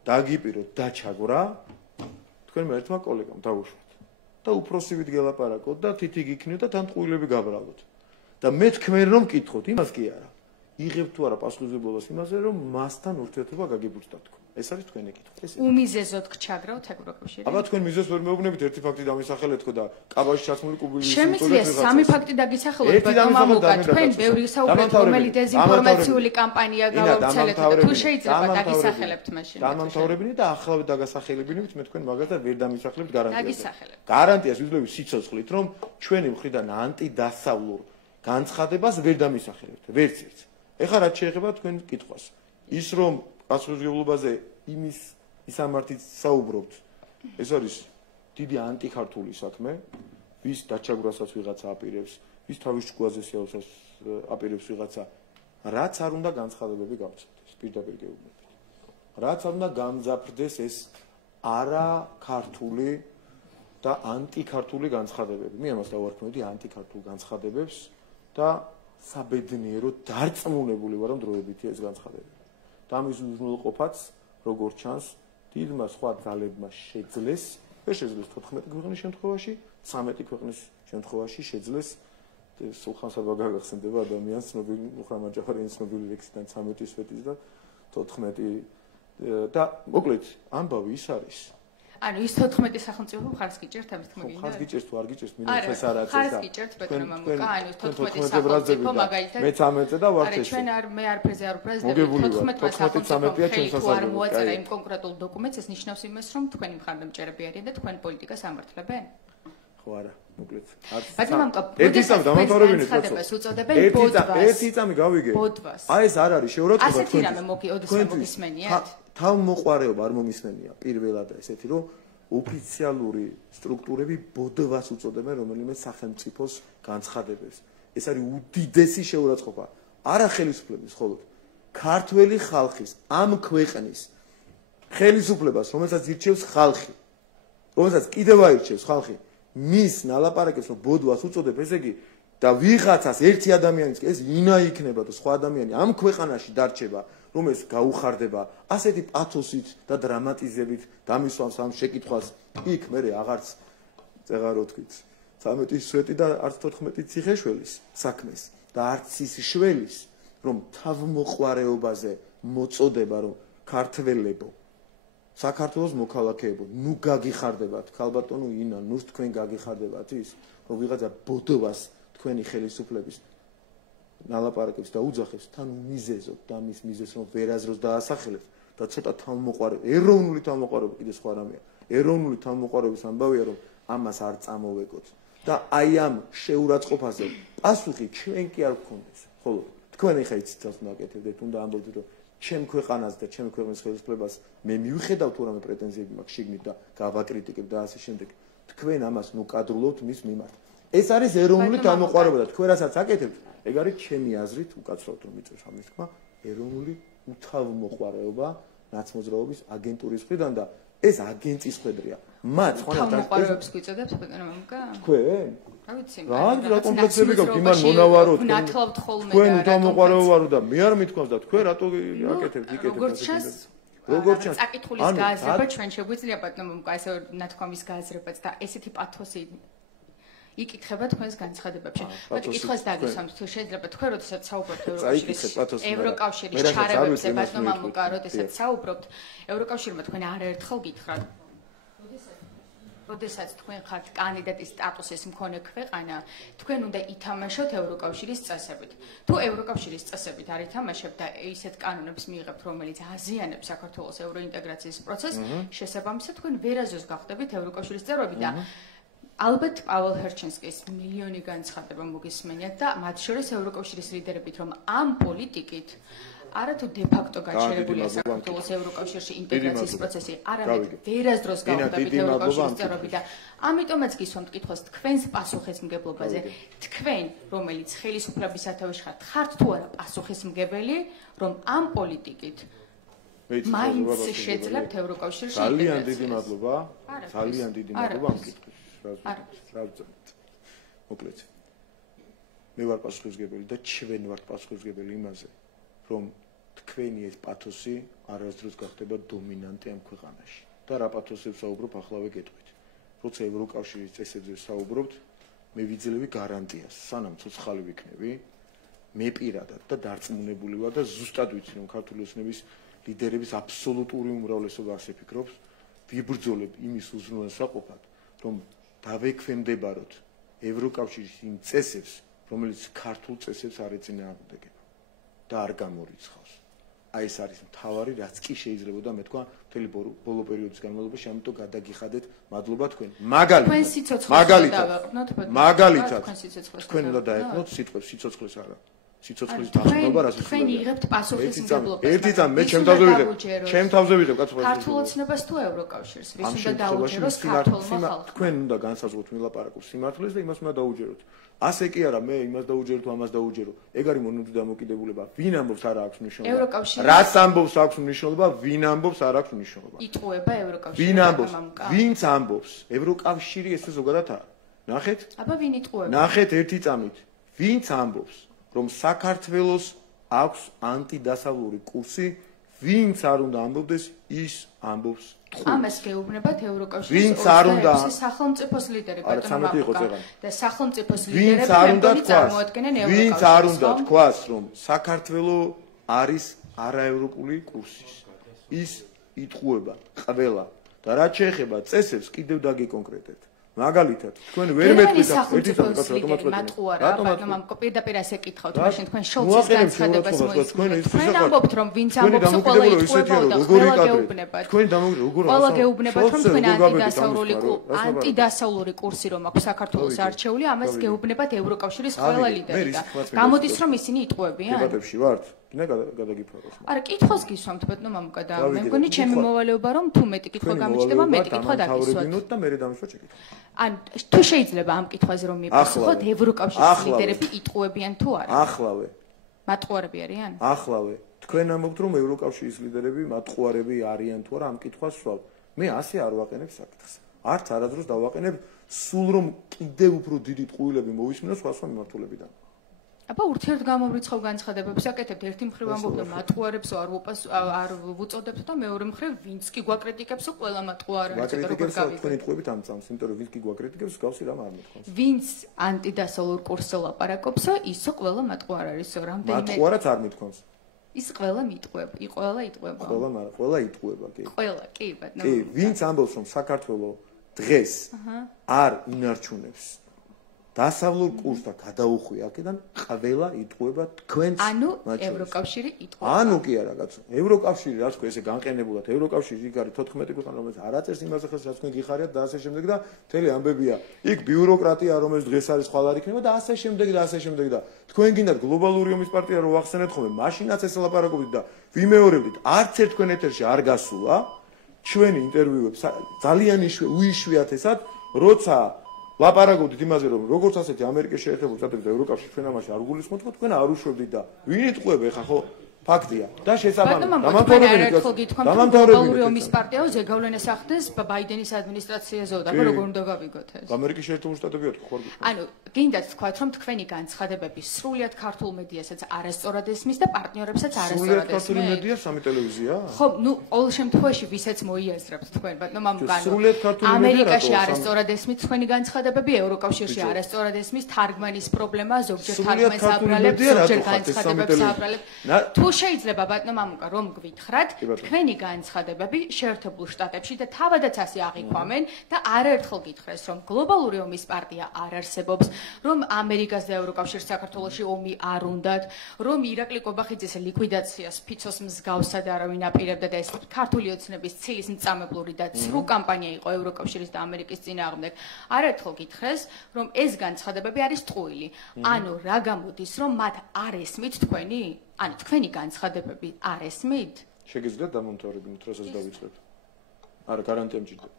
დაგიპიროთ და ჩაგვრა თქვენ მე ერთმა კოლეგამ დაუშვათ და უფროსივით გელაპარაკოთ და თითი გიქნიოთ და თან ტყუილები გაბრალოთ და მე თქვენ რომ მკითხოთ იმას კი არა იღებთ თუ არა პასუხისმგებლობას იმაზე რომ მასთან ურთიერთობა გაგიბუჩდა თქვენ ეს არის თქვენი კითხვა უმიზეზოდ გჩაგრავთ ევროკავშირი აბა თქვენ მიზეზს ვერ მეუბნებით ერთი ფაქტი დამისახელეთ ხო და კაბაში ჩაცმული კუბილის შემიძლია სამი ფაქტი დაგისახელოთ ბატონო მამუკა თქვენ ბევრი საუბრეთ რომელი დეზინფორმაციული კამპანია გავავრცელეთ და თუ შეიძლება დაგისახელებთ მაშინ დამამთავრებინი და ახლავე დაგასახელებინებით მე თქვენ მაგასთან ვერ დამისახლებთ გარანტიას ვიძლევი სიცოცხლით რომ ჩვენი მხრიდან ანტიდასავლურ განცხადებას ვერ დამისახელებთ ვერც ერთ ეხლა რაც შეეხება თქვენ კითხვას ის რომ პასუხისმგებლობაზე იმის ისამართით საუბრობთ ეს არის დიდი ანტიქართული საქმე ვის დაჩაგვრასაც ვიღაცა აპირებს ვის თავის ჭკუაზე სიაუსაც აპირებს ვიღაცა რაც არ უნდა განცხადებები გავცეთდეს პირდაპირ გეუბნებით რაც არ უნდა გამძაფრდეს ეს არა ქართული და ანტიქართული განცხადებები მე ამას დავარქმევდი ანტიქართულ განცხადებებს და საბედნიერო დარწმუნებული ვარ რომ დროებითი ეს განცხადებები და ამის უზრუნველყოფაც როგორც ჩანს დიდმა სხვა ძალებმა შეძლეს ვერ შეძლეს 14 ქვეყნის შემთხვევაში 13 ქვეყნის შემთხვევაში შეძლეს სულხან-საბა გაგახსენდება ადამიანს ცნობილი მუხრამად ჯაფარიანის ცნობილი ლექსიდან 13 სვეტის და 14 და მოკლედ ამბავი ის არის ანუ ის 14 სახელმწიფო ხარს გიჭერთ ამის თქმა გინდა? ხარს გიჭერთ თუ არ გიჭერთ, მინდა ეს არ არის. ხარს გიჭერთ ბატონო მამუკა, ანუ 14 სახელმწიფო მაგალითად. მე 13 და ვარ ეს. არა, ჩვენ არ მე არაფერზე არ უბრალდები 14 სახელმწიფო ხელით თუ არ მოაწერა იმ კონკრეტულ დოკუმენტს, ეს ნიშნავს იმას, რომ თქვენი მხარდამჭერები არიან და თქვენ პოლიტიკას ამართლებენ? ხო არა, მოკლედ. ბატონო მამუკა, ერთი წამი დამთავრებინეთ ხადებას უწოდებენ ბოდვას. ერთი წამი გავიგე. აი ეს არ არის შეურაცხყოფა თქვენ. ასეთი რამე მოგისმენიათ? თავმოყვარეობა არ მომისმენია პირველად ესეთი რომ ოფიციალური სტრუქტურები ბოდვას უწოდებენ რომელიმე სახელმწიფოს განცხადებებს ეს არის უდიდესი შეურაცხყოფა არა ხელისუფლების მხოლოდ ქართველი ხალხის ამ ქვეყნის ხელისუფლებას რომელსაც ირჩევს ხალხი რომელსაც კიდევ აირჩევს ხალხი მის ნალაპარაკებს რომ ბოდვას უწოდებ ესე იგი და ვიღაცას ერთი ადამიანის ეს ინა იქნება და სხვა ადამიანი ამ ქვეყანაში დარჩება რომ ეს გაუხარდება ასეთი პათოსით და დრამატიზებით დამისვამს ამ შეკითხვას იქ მე აღარც წეღარო თქვით 13 სვეტი და არც 14 ციხეშველის საქმეს და არც ის შველის რომ თავმოყვარეობაზე მოწოდება რომ ქართველებო საქართველოს მოქალაქეებო ნუ გაგიხარდებათ ქალბატონო ინა ნუ თქვენ გაგიხარდებათ ის რომ ვიღაცა ბოდვას თქვენი ხელისუფლების ნალაპარაკებს და უძახებს თან მიზეზობ და მის მიზეზს რომ ვერაზროს დაასახელებთ და ცოტა თავმოყვარე ეროვნული თავმოყვარეობა კიდე სხვა რამეა ეროვნული თავმოყვარეობის ამბავია რომ ამას არ წამოვეკოთ და აი ამ შეურაცხყოფაზე პასუხი ჩვენ კი არ გქონდეს ხოლო თქვენ ეხა იცით თავს ნაკეთებდეთ უნდა ამბობდეთ რომ ჩემ ქვეყანას და ჩემ ქვეყნის ხელისუფლებას მე მივხედავ თუ რამე პრეტენზიები მაქვს შიგნით და გავაკრიტიკებ და ასე შემდეგ თქვენ ამას ნუ კადრულობთ მის მიმართ ეს არის ეროვნული თავმოყვარეობა და თქვენ რასაც აკეთებთ ეგ არის ჩემი აზრით უკაცრავად რომ მიწევს ამის თქმა ეროვნული უთავმოყვარეობა ნაცმოძრაობის აგენტურის მხრიდან და ეს აგენტის ხედრია მათ ხომ თავმოყვარეობს გვიწოდებს ბატონო მამუკა თქვენ რა ვიცი რა კომპლექსები გაქვთ იმან მონავაროთ ნათლავთ ხოლმე თქვენ თავმოყვარეობა ვარო და მე არ მithქვამს და თქვენ რატო აკეთებთ იკეთებთ როგორც ჩანს საკითხulis გააზრება ჩვენ შეგვიძლია ბატონო მამუკა ესე ნათქვამის გააზრებაც და ესეთი პათოსი იკითხება თქვენს განცხადებებში. მაგრამ კითხვას დაგისვამთ, თუ შეიძლება თქვენ როდესაც საუბრობთ ევროკავშირის ჩარევებზე, ბატონო მამუკა, როდესაც საუბრობთ, ევროკავშირმა თქვენ არაერთხელ გითხრათ. როდესაც თქვენ ხართ კანდიდატის სტატუსის მქონე ქვეყანა, თქვენ უნდა ითამაშოთ ევროკავშირის წესებით. თუ ევროკავშირის წესებით არ ითამაშებთ და ისეთ კანონებს მიიღებთ, რომელიც აზიანებს საქართველოს ევროინტეგრაციის პროცესს, შესაბამისად თქვენ ვერაზოს გახდებით ევროკავშირის წევრები და ალბათ პაվել ჰერჩენსკის მილიონი განცხადება მოგისმენიათ და მათ შორის ევროკავშირის ლიდერებით, რომ ამ პოლიტიკით არათუ დე-ფაქტო გაჩერებულია საქართველოს ევროკავშირში ინტეგრაციის პროცესი, არამედ ვერასდროს გავხდებით ევროკავშირის წევრები და ამიტომაც გისვამთ კითხვას თქვენს პასუხისმგებლობაზე. თქვენ, რომელიც ხელისუფლების სათავეში ხართ თუ არა პასუხისმგებელი, რომ ამ პოლიტიკით მაინც შეძლებთ ევროკავშირში ინტეგრაციას. ძალიან დიდი მადლობა. ძალიან დიდი მადლობა ამ კითხვის. მოკლედ. მე ვარ პასუხისმგებელი და ჩვენ ვართ პასუხისმგებელი იმაზე, რომ თქვენი ეს პათოსი არასდროს გახდება დომინანტი ამ ქვეყანაში. და რა პათოსებს საუბრობ, ახლავე გეტყვით. როცა ევროკავშირის წესებზე საუბრობთ, მე ვიძლევი გარანტიას, სანამ ცოცხალი ვიქნები, მე პირადად და დარწმუნებული ვარ და ზუსტად ვიცი, რომ ქართული ოცნების ლიდერების აბსოლუტური უმრავლესობა ასე ფიქრობს, ვიბრძოლებ იმის უზრუნველსაყოფად, რომ დავექვემდებაროთ ევროკავშირის იმ წესებს, რომელიც ქართულ წესებს არ ეწინააღმდეგება და არ გამორიცხავს. აი ეს არის მთავარი, რაც კი შეიძლება მე თქვა მთელი ბოლო პერიოდის განმავლობაში, ამიტომ გადაგიხადეთ, მადლობა თქვენ. მაგალითად, თქვენ უნდა დაეყნოთ სიტყვებს, სიცოცხლეს არა. სიცოცხლის დახმარება რას ნიშნავს? თქვენ იღებთ პასუხისმგებლობას. ერთი წამ მე ჩემ თავზე ვიღებ, კაცო. ქართულ ოცნებას თუ ევროკავშირს, ვის უნდა დაუჯეროს ქართულმა ხალხმა? თქვენ უნდა განსაზღვროთ მილაპარაკოს სიმართლეს და იმას უნდა დაუჯეროთ. ასე კი არა, მე იმას დაუჯერო თუ ამას დაუჯერო. ეგ არის მონოდი დამოკიდებულება. ვინ ამბობს არა აქვს მნიშვნელობა? რაც ამბობს აქვს მნიშვნელობა, ვინ ამბობს არ აქვს მნიშვნელობა. იტყუება ევროკავშირი. ვინ ამბობს? ვინც ამბობს? ევროკავშირი ესე ზოგადად არა. ნახეთ? აბა ვინ იტყუება? ნახეთ ერთი წამით. ვინც ამბობს, რომ საქართველოს აქვს ანტიდასავლური კურსი, ვინც არ უნდა ამბობდეს, ის ამბობს ტყუილს. ამას გეუბნებათ ევროკავშირის 26 სახელმწიფოს ლიდერი ბატონო და სახელმწიფოს ლიდერები წარმოადგენენ ევროკავშირს. ვინც არ უნდა თქვას, რომ საქართველოს არის არაევროპული კურსის. ის იტყუება ყველა და რაც შეეხება წესებს, კიდევ დაგეკონკრეტეთ. მაგალითად, თქვენ ვერ მეტყვით ერთი წამი მატყუარა, ბატონო მამკო პირდაპირ ასე კითხავთ, მაშინ თქვენ შოლცის განცხადებას მოისმენთ. თქვენ ამბობთ, რომ ვინც ამბობს, ყველა იტყუება და ყველა გეუბნებათ. თქვენ დამოგრებთ, ყველა გეუბნებათ, რომ თქვენ ანტიდასავლური კურსი რომ აქვს საქართველოს არჩეული, ამას გეუბნებათ ევროკავშირის ყველა ლიდერი და გამოდის, რომ ისინი იტყუებიან. დებატებში ვართ? გინდა გადაგიფაროს. არა, კითხავს გისვამთ, ბატონო მამუკა და მე მგონი ჩემი მოვალეობა რომ თუ მეტი კითხვა გამიჩნდება, მეტი კითხვა დაგისვათ. და მე დამისვა შეკითხვა. ან თუ შეიძლება ამ კითხვაზე რომ მიპასუხოთ, ევროკავშირის ლიდერები იტყუებიან თუ არა? ახლავე. მატყუარები არიან? ახლავე. თქვენ ამბობთ რომ ევროკავშირის ლიდერები მატყუარები არიან თუ არა, ამ კითხვას ვსვავ. მე ასე არ ვაყენებ საკითხს. არც არადროს დავაყენებ, სულ რომ კიდევ უფრო დიდი ტყუილები მოვისმინოს სხვა მიმართულებიდან. აბა ურთიერთგამომრიცხავ განცხადებებს აკეთებთ, ერთი მხრივ ამბობთ რომ მატყუარებს არ ვუწოდებთ და მეორე მხრივ ვინც კი გვაკრიტიკებსო, ყველა მატყუარი არის, როგორ გავიგეთ. თქვენი ტყუებით ამ წამს, იმიტომ რომ ვინც კი გვაკრიტიკებს, გავსი რამ არ მეთქვას. ვინც ანტიდასავლურ კურსზე ლაპარაკობსო, ისო ყველა მატყუარი არის, რამდენიმე მატყუარაც არ მეთქვას. ის ყველა მიტყუება, ყველა იტყუება. ყველა იტყუება, კი. ყველა, კი, ბატონო. კი, ვინც ამბობს რომ საქართველოს დღეს არ ინარჩუნებს დასავლურ კურსს და გადაუხვია აქედან, ყველა იტყუება თქვენს მაჩვენებს. ანუ ევროკავშირი იტყუება. ანუ კი არა, კაცო. ევროკავშირი რაც თქვენ ესე განყენებულად, ევროკავშირი იქ არის 14 ქვეყანა, რომელიც არ აწერს იმაზე ხელს, რაც თქვენ გიხარიათ და ასე შემდეგ და მთელი ამბებია. იქ ბიუროკრატია, რომელიც დღეს არის ხვალ არ იქნება და ასე შემდეგ და ასე შემდეგ და თქვენ გინდათ გლობალური ომის პარტია რო ვახსენეთ ხოლმე, მაშინაც ეს ლაპარაკობდით და ვიმეორებდით. არც ერთ თქვენ ეთერში არ გასულა ჩვენი ინტერვიუებს ძალიან უიშვიათესად, როცა ლაპარაკობდით იმაზე, რომ როგორც ასეთი ამერიკის შეერთებული შტატები და ევროკავშირი ჩვენ ამაში არ გულისხმობთ, თქვენ არ უშვებდით და ვინ იტყუება ხა ხო? ფაქტია და შესაბამისად დამამთავრებელი ომის პარტიაო ზეგავლენას ახდენს ბაიდენის ადმინისტრაციაზეო და როგორ უნდა გავიგოთ ეს ამერიკის შეერთებული შტატებია ხო ანუ გინდათ თქვათ რომ თქვენი განცხადებები სრულიად ქართულ მედიასაც არასწორად ესმის და პარტნიორებსაც არასწორად ესმის ქართული მედია სამი ტელევიზია ხო ნუ ყოველ შემთხვევაში ვისაც მოიაზრებთ თქვენ ბატონო მამუკანო ამერიკაში არასწორად ესმის თქვენი განცხადებები ევროკავშირში არასწორად ესმის თარგმანის პრობლემა ზოგჯერ თარგმანს აბრალებს ზოგჯერ განცხადებებს აბრალებს თუ შეიძლება ბატონო მამუკა რომ გვითხრათ თქვენი განცხადებები შეერთებულ შტატებში და თავადაც ასე აღიქვამენ და არაერთხელ გითხრეს რომ გლობალური ომის პარტია არ არსებობს რომ ამერიკას და ევროკავშირს საქართველოში ომი არ უნდათ რომ ირაკლი კობახიძის ლიკვიდაციას ფიცოს მსგავსად არავინ აპირებდა და ეს ქართული ოცნების ცილის მწამებლური და ცრუ კამპანია იყო ევროკავშირის და ამერიკის წინააღმდეგ არაერთხელ გითხრეს რომ ეს განცხადებები არის ტყუილი ანუ რა გამოდის რომ მათ არ ესმით თქვენი ანუ თქვენი განცხადებები არ ესმით? შეგიძლიათ დამამთავრებინოთ, რასაც დავიწყებ. არა, გარანტია მჭირდება.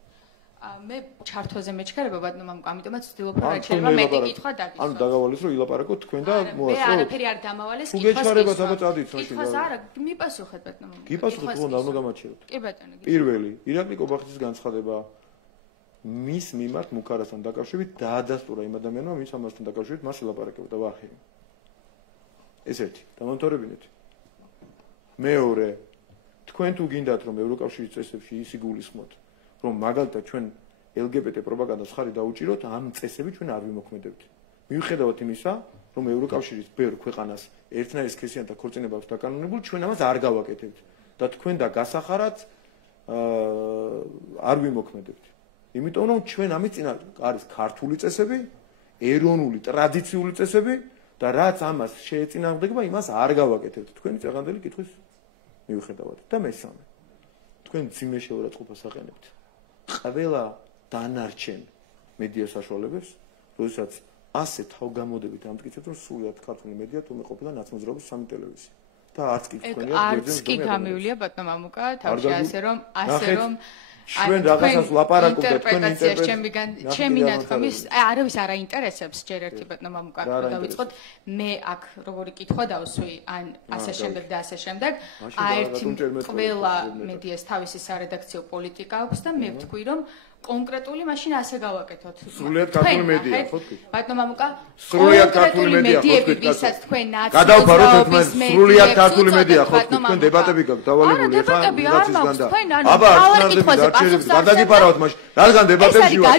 მე ჩართვაზე მეჩქარება ბატონო მამუკა, ამიტომაც ვცდილობ რომ რაჩერება მეტი კითხვა დაგიწყო. ანუ დაგავალეს რომ ილაპარაკოთ თქვენ და მოასწროთ. მე არაფერი არ დამავალეს კითხვას. უგეჩქარებათ აბა წადით რა კითხვას არა, მიპასუხეთ ბატონო მამუკა. გიპასუხეთ ხო და არ მოგამაჩეროთ. კი ბატონო. პირველი, ირაკლი კობახიძის განცხადება მის მიმართ მუქარასთან დაკავშირებით დაადასტურა იმ ადამიანმა, ვინც ამასთან დაკავშირებით მას ილაპარაკებდა ვახი. ეს ერთი, დამამთავრებინეთ. მეორე, თქვენ თუ გინდათ რომ ევროკავშირის წესებში ის იგულისხმოთ, რომ მაგალითად ჩვენ LGBT პროპაგანდას ხარი დაუჭიროთ, ამ წესები ჩვენ არ ვიმოქმედებთ. მიუხედავად იმისა, რომ ევროკავშირის ბევრ ქვეყანას ერთნაირი სქესიანთა ქორწინება აქვს დაკანონებული, ჩვენ ამას არ გავაკეთებთ და თქვენ და გასახარად არ ვიმოქმედებთ. იმიტომ რომ ჩვენ ამის წინა არის ქართული წესები, ეროვნული ტრადიციული წესები და რაც ამას შეეწინააღმდეგება, იმას არ გავაკეთებთ თქვენი წეღანდელი კითხვის მიუხედავად. და მესამე, თქვენ ძიმე შეურაცხყოფას აყენებთ ყველა დანარჩენ მედია საშუალებებს, როდესაც ასე თავგამოდებით ამტკიცებთ, რომ სულად ქართული მედია თუ მეყოფილა ნაცმოძრაობის სამი ტელევიზია. და არც კი თქვენი არც კი გამივლია ბატონო მამუკა, თავში ასე რომ ჩვენ რაღაცას ლაპარაკობთ და თქვენ ინტერპრეტაციას ჩემი ნათქვამის არავის არ აინტერესებს ჯერ ერთი ბატონო მამუკა დავიწყოთ მე აქ როგორი კითხვა დავსვი ან ასე შემდეგ და ასე შემდეგ აერთი ყველა მედიას თავისი სარედაქციო პოლიტიკა აქვს და მე ვთქვი რომ კონკრეტული მაშინ ასე გავაკეთოთ. სრულიად ქართული მედია, ხო თქვი? ბატონო მამუკა, სრულიად ქართული მედია, ხო თქვი? ვისაც თქვენ გადავფაროთ ერთმანეთს სრულიად ქართული მედია, ხო თქვი? თქვენ დებატები გაქვთ დავალებული ხა მიგრაციის განდა. აბა, გადაგიფარავთ მაშინ. რადგან დებატებში ვარ.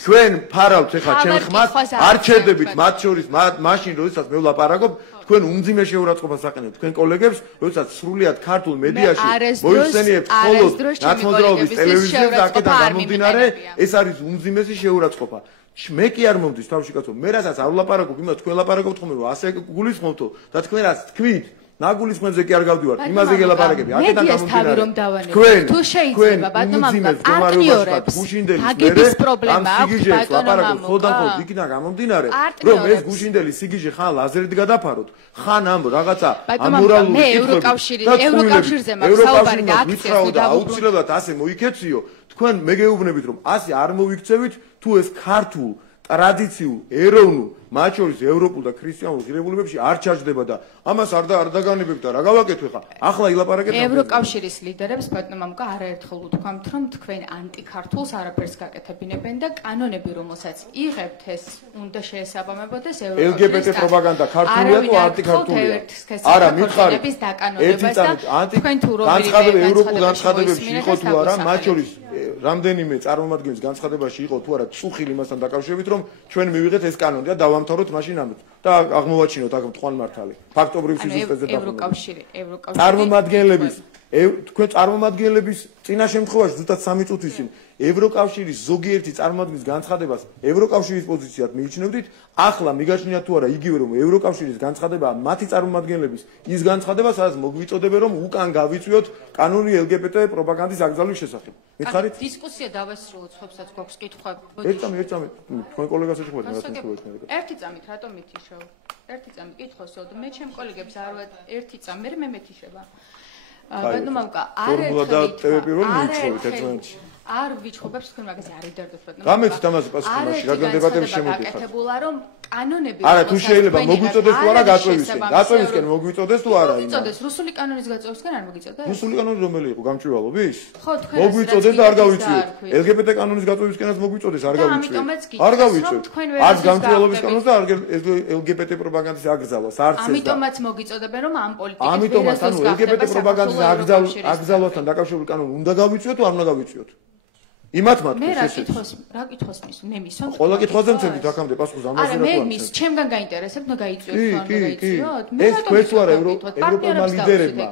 თქვენ ფარავთ ეხლა ჩემ ხმას, არ ჩერდებით მათ შორის მაშინ როდესაც მე ვლაპარაკობ თქვენ უმძიმე შეურაცხყოფას აყენებთ თქვენ კოლეგებს, როდესაც სრულიად ქართულ მედიაში მოიხსენიებთ მხოლოდ ნაცმოძრაობის ტელევიზიას და აქედან გამომდინარე, ეს არის უმძიმესი შეურაცხყოფა. მე კი არ მომდის თავში კაცო, მე რასაც არ ვლაპარაკობ, იმას თქვენ ლაპარაკობთ ხოლმე, რომ ასე გულისხმობთო და თქვენ რაც თქვით ნაგულისხმებზე კი არ გავდივართ, იმაზე გელაპარაკები. აქედან გამომდინარე. თუ შეიძლება ბატონო მამუკა, პარტნიორებს აგების პრობლემა აქვს ბატონო მამუკა. ხოლმე იქიდან გამომდინარე, რომ ეს გუშინდელი სიგიჟე ხან ლაზერით გადაფაროთ, ხან ამ რაღაცა ამორალური მე ევროკავშირზე მაქვს საუბარი და აქციას და აუცილებლად ასე მოიქეციო, თქვენ მე გეუბნებით რომ ასე არ მოიქცევით, თუ ეს ქართულ ტრადიციულ ეროვნულ მათ შორის ევროპულ და ქრისტიანულ ღირებულებებში არ ჩაჯდება და ამას არ დაგანებებთ და რა გავაკეთო ხა? ახლა ილაპარაკეთ ევროკავშირის ლიდერებს ბატონო მამუკა არაერთხელ უთქვამთ რომ თქვენ ანტიქართულს არაფერს გაკეთებინებენ და კანონები რომელსაც იღებთ ეს უნდა შეესაბამებოდეს ევროკავშირის LGBT პროპაგანდა ქართულია თუ ანტიქართულია? არა, მითხარით. თქვენ თუ რომელი ევროპულ განცხადებებში იყო თუ არა, მათ შორის რამდენიმე წარმომადგენლის განცხადებაში იყო თუ არა წუხილი მასთან დაკავშირებით რომ ჩვენ მივიღეთ ეს კანონი და დავამთავროთ მაშინ ამით და აღმოვაჩინოთ აქ მტყუან მართალი ფაქტობრივ სიზუსტეზე ევროკავშირი წარმომადგენლების თქვენ წარმომადგენლების წინა შემთხვევაში ზუსტად 3 წუთის წინ ევროკავშირის ზოგიერთი წარმომადგენლის განცხადებას ევროკავშირის პოზიციად მიიჩნევდით ახლა მიგაჩნიათ თუ არა იგივე რომ ევროკავშირის განცხადება მათი წარმომადგენლების ის განცხადება სადაც მოგვიწოდებენ რომ უკან გავიწვიოთ კანონი LGBT პროპაგანდის აკრძალვის შესახებ მითხარით დისკუსია დავასრულოთ ხობსაც გვაქვს კითხვები ერთ წამით თქვენ კოლეგას ეხებათ მე რა თქვენ ერთი წამით რატომ მითიშევ ერთი წამით კითხოსო და მე ჩემ კოლეგებს არ ერთი წამი მე მეთიშება ბატონო მამუკა არ ვიჩხობებს თქვენ მაგაზე არ იდარდოთ ბატონო გამეთ თამაზე პასუხი მაშინ რადგან დებატები შემოდიხარ გაკეთებულა რომ კანონები არა თუ შეიძლება მოგვიწოდეს თუ არა გაწევისკენ მოგვიწოდეს თუ არა მოგვიწოდეს რუსული კანონის გაწევისკენ არ მოგვიწოდეს რუსული კანონი რომელი იყო გამჭვირვალობის ხო თქვენ მოგვიწოდეს და არ გავიწიოთ LGBT კანონის გაწევისკენაც მოგვიწოდეს არ გავიწიოთ არ გავიწიოთ არც გამჭვირვალობის კანონს და არ LGBT პროპაგანდის აკრძალვას არც ეს ამიტომაც მოგიწოდებენ რომ ამ პოლიტიკის ამიტომაც ანუ LGBT პროპაგანდის აკრძალვასთან დაკავშირებული კანონი უნდა გავიწიოთ თუ არ უნდა გავიწიოთ იმათ მათ მე რა კითხოს მის მე მისვამ ყველა კითხვაზე მცემდით აქამდე პასუხს ამაზე რა მე მის ჩემგან გაინტერესებთ და გაიწვიოთ თუ არ გაიწვიოთ ეს თქვენ თუ არა ევროპელმა ლიდერებმა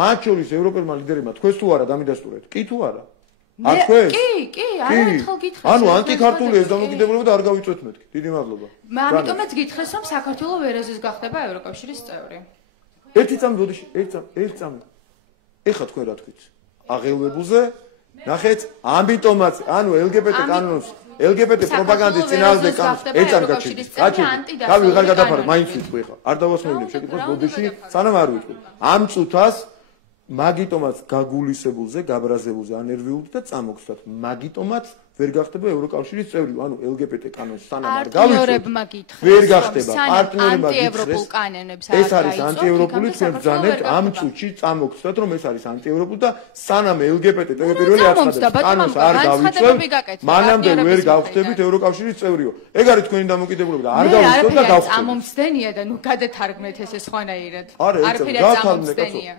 მათ შორის ევროპელმა ლიდერებმა თქვენ თუ არა დამიდასტურეთ კი თუ არა არ თქვენ კი არაერთხელ გითხრეს ანუ ანტიქართული ეს დამოკიდებულება და არ გავიწვეთ მეთქი დიდი მადლობა ამიტომაც გითხრეს რომ საქართველოს ვერაზის გახდება ევროკავშირის წევრი ერთი წამი ბოდიში ერთი წამი ეხა თქვენ რა თქვით აღელვებულზე ნახეთ ამიტომაც ანუ LGBT კანონს LGBT პროპაგანდის წინააღმდეგ კანონს ეწამი გაჩერდით გავი ვიღარ გადაფარო მაინც ვიტყვი ხა არ დავასმოვლებ შეკითხვას ბოდიში სანამ არ ვიტყვი ამ წუთას მაგიტომაც გაგულისებულზე გაბრაზებულზე ანერვიულდი და წამოგცდათ მაგიტომაც ვერ გახდება ევროკავშირის წევრი ანუ LGBT კანონს სანამ არ გავიწევთ ვერ გახდება პარტნიორებმა ანტიევროპულ კანონებს ეს არის ანტიევროპული თქვენ ბრძანებთ ამ წუთში წამოგცდათ რომ ეს არის ანტიევროპული და სანამ LGBT პირველი აცხადებს კანონს არ გავიწევთ მანამდე ვერ გავხდებით ევროკავშირის წევრიო ეგ არის თქვენი დამოკიდებულება და არ გავიწევთ და გავხდებით წამომცდენია და ნუ გადათარგმნეთ ეს სხვანაირად არაფერი წამომცდენია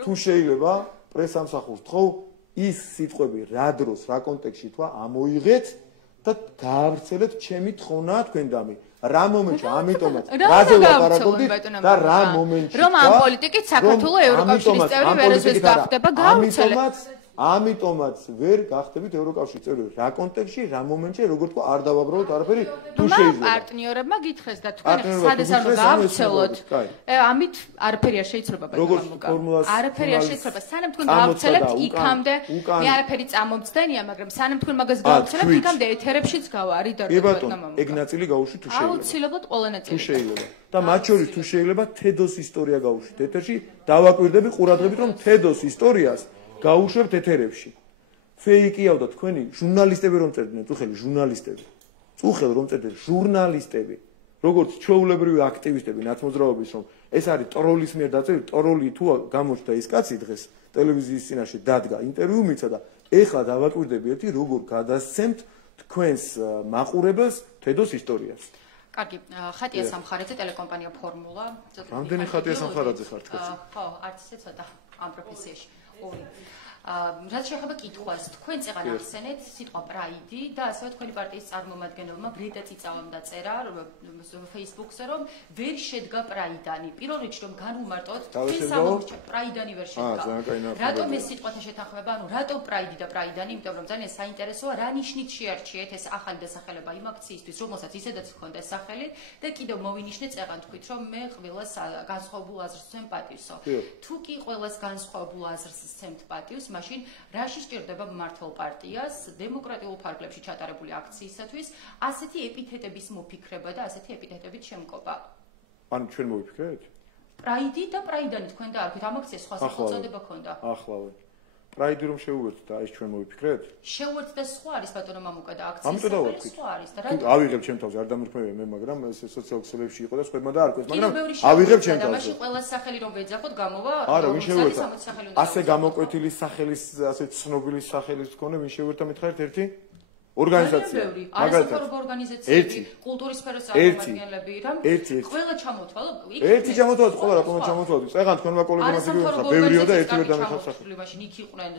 თუ შეიძლება პრესამსახურს თხოვ ის სიტყვები რა დროს რა კონტექსტში თქვა ამოიღეთ და გაავრცელეთ ჩემი თხოვნა თქვენდამი რა მომენტში ამიტომაც რაზე ლაპარაკობდით და რა მომენტში რომ ამ პოლიტიკით საქართველოს ევროკავშირის წევრი ვერასდროს გახდება გაავრცელეთ ამიტომაც ვერ გახდებით ევროკავშირის წევრი რა კონტექსტში რა მომენტში როგორ თქვა არ დავაბრალოთ არაფერი თუ შეიძლება პარტნიორებმა გითხრეს და თქვენ სადესაც გაავრცელოთ ამით არაფერი არ შეიძლება არაფერი არ შეიძლება სანამ თქვენ გაავრცელებთ იქამდე მე არაფერი წამომცდენია მაგრამ სანამ თქვენ მაგას გაავრცელებთ იქამდე ეთერებშიც გავა არის და ეგ ნაწილი გაუშვით თუ შეიძლება აუცილებლად ყველა ნაწილი თუ შეიძლება და მათ შორის თუ შეიძლება თედოს ისტორია გაუშვით ეთერში დავაკვირდები ყურადღებით რომ თედოს ისტორიას გაუშვებთ ეთერებში. ფეიკიაო და თქვენი ჟურნალისტები რომ წერდნენ, წუხელი ჟურნალისტები. წუხელ რომ წერდნენ ჟურნალისტები. როგორც ჩვეულებრივი აქტივისტები ნაცმოძრაობის რომ ეს არის ტროლის მიერ დაწერილი, ტროლი თუ გამოჩნდა ის კაცი დღეს ტელევიზიის წინაშე დადგა, ინტერვიუ მიცა და ეხლა დავაკვირდები ერთი როგორ გადასცემთ თქვენს მაყურებელს თედოს ისტორიას. კარგი, ხატია სამხარაძე ტელეკომპანია ფორმულა. რამდენი ხატია სამხარაძე ხარ თქვენ? ხო, არც ისე ცოტა ამ პროფესიაში. რაც შეეხება კითხვას, თქვენ წეღან ახსენეთ სიტყვა პრაიდი და ასევე თქვენი პარტიის წარმომადგენელმა ბრიტა წიწავამ დაწერა Facebook-ზე რომ ვერ შედგა პრაიდანი. პირველ რიგში რომ განვუმარტოთ, თქვენ სამომრჩევ პრაიდანი ვერ შედგა. რატომ ეს სიტყვათა შეთანხმება, ანუ რატომ პრაიდი და პრაიდანი, იმიტომ რომ ძალიან საინტერესოა რა ნიშნით შეარჩიეთ ეს ახალი დასახელება იმ აქციისთვის, რომელსაც ისედაც ჰქონდა სახელი და კიდევ მოვინიშნე წეღან თქვით რომ მე ყველას განსხვავებულ აზრს ვცემ პატივსო. თუ კი ყველას განსხვავებულ აზრს ვცემთ პატივს მაშინ რაში სჭირდება მმართველ პარტიას დემოკრატიულ ფარგლებში ჩატარებული აქციისათვის ასეთი ეპითეტების მოფიქრება და ასეთი ეპითეტებით შემკობა. ანუ ჩვენ მოვიფიქრეთ? პრაიდი და პრაიდანი თქვენ დაარქვით ამ აქციას სხვა სახელწოდება ჰქონდა. ახლავე. პრაიდი რომ შეუერთდა და ეს ჩვენ მოვიფიქრეთ? შეუერთდა სხვა არის ბატონო მამუკა და აქციის ამიტომ დავარქვით. სხვა არის და რატომ? ავიღებ ჩემ თავზე არ დამრფმევია მე მაგრამ ეს სოციალურ ქსელებში იყო და სხვებმა დაარქვეს მაგრამ ავიღებ ჩემ თავზე. მაშინ ყველა სახელი რომ ვეძახოთ გამოვა არა ვინ შეუერთდა? ასე გამოკვეთილი სახელის ასე ცნობილი სახელის მქონე ვინ შეუერთდა მითხარით ერთი? ორგანიზაცია. მაგალითად ორგანიზაციები, კულტურის სფეროს წარმომადგენლები, რამ ყველა ჩამოთვალო. ერთი ჩამოთვალოთ, ყველა რატომ ჩამოთვალოთ? წეგან თქვენმა კოლეგებმა გიგიოხა, ბევრიო და ერთი ვერ დამიხართ სახელი. მაშინ იქ იყვნენ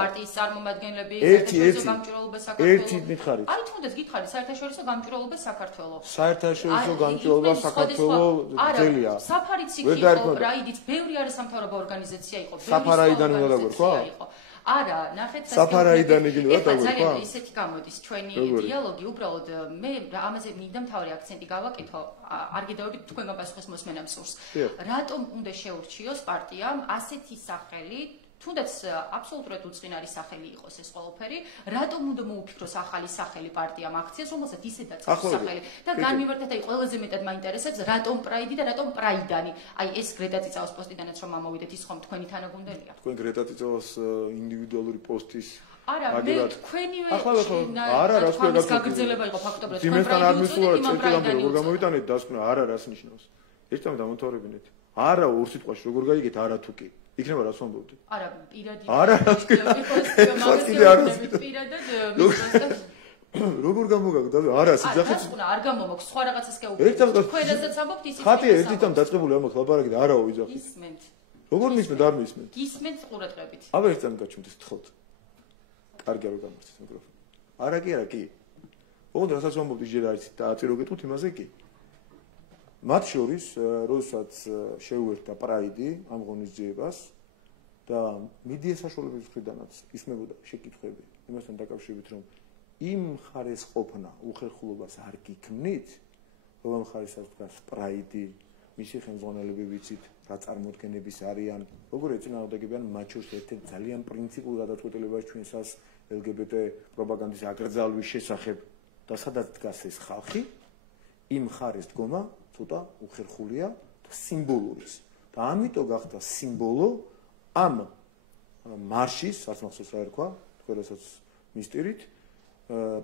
პარტიის წარმომადგენლები, საერთაშორისო გამჭვირვალობა საქართველოს. ერთი მითხარით. აი თუნდაც გითხარით საერთაშორისო გამჭვირვალობა საქართველოს. საერთაშორისო გამჭვირვალობა საქართველოს ძელია. საფარიც იქ იყო, პრაიდიც, ბევრი არასამთავრობო ორგანიზაცია იყო, ბევრი საფარაიდან უნდა დაგვერქვა? არა, ნახეთ საფარაიდანი გინდა დაგვერქვა? ძალიან ისეთი გამოდის ჩვენი დიალოგი, უბრალოდ მე ამაზე მინდა მთავარი აქცენტი გავაკეთო, არ გიდაობთ თქვენმა პასუხის მოსმენამ სურს. რატომ უნდა შეურჩიოს პარტიამ ასეთი სახელი, თუნდაც აბსოლუტურად უწყინარი სახელი იყოს ეს ყველაფერი, რატომ უნდა მოუფიქროს ახალი სახელი პარტიამ აქციას, რომელსაც ისედაც აქვს სახელი და განმივარდეთ აი ყველაზე მეტად მაინტერესებს რატომ პრაიდი და რატომ პრაიდანი. აი ეს გრეტა წიწაოს პოსტიდანაც რომ ამოვიდეთ ის ხომ თქვენი თანაგუნდელია? თქვენ გრეტა წიწაოს ინდივიდუალური პოსტის არა, მე თქვენივე არა, რას ქვია გაგრძელება იყო ფაქტობრივად. იმასთან არ მისულობთ წერტილამდე როგორ გამოვიტანეთ დასკვნა, არა რას ნიშნავს. ერთამ დამონტვარებინეთ. არა ორ სიტყვაში როგორ გაიგეთ, არა თუ კი. იქნება რას ვამბობთ? არა, პირადი. არა, რას ქვია? პირადად როგორ გამოგაგდა? არა, სიძახით. არ გამომაქვს, სხვა რაღაცას გეუბნებით. თქვენასაც ამბობთ ისიც. ხათი ერთითამ დაწყებული ამბობთ ლაბარაკი და არაო ვიძახით. ისმენთ. როგორ მისმენთ, არ მისმენთ? ისმენთ ყურადღებით. აბა ერთად გაჩვენთ თხოთ. კარგი არ გამართეთ მიკროფონი. არა კი, არა კი. ოღონდ რასაც ვამბობთ იჯერ არის დააწირო გეტყვით იმაზე კი. მათ შორის, როდესაც შეუერთდა პრაიდი ამ ღონისძიებას და მედია საშუალებების მხრიდანაც ისმებოდა შეკითხვები იმასთან დაკავშირებით, რომ იმ ხარეს ყოფნა უხერხულობას არ გიქმნით, რომ ხარესაც დგას პრაიდი, მისი ხელმძღვანელები ვიცით, რა წარმოდგენების არიან, როგორ ეწინააღმდეგებიან მათ შორის ერთ-ერთ ძალიან პრინციპულ გადაწყვეტილებას ჩვენსას LGBT პროპაგანდის აკრძალვის შესახებ და სადაც დგას ეს ხალხი, იმ ხარეს დგომა ცოტა უხერხულია და სიმბოლურის. და ამიტომ გახდა სიმბოლო ამ მარშის, რაც მახსოვს რა ერქვა, თქვენასაც მისტირით,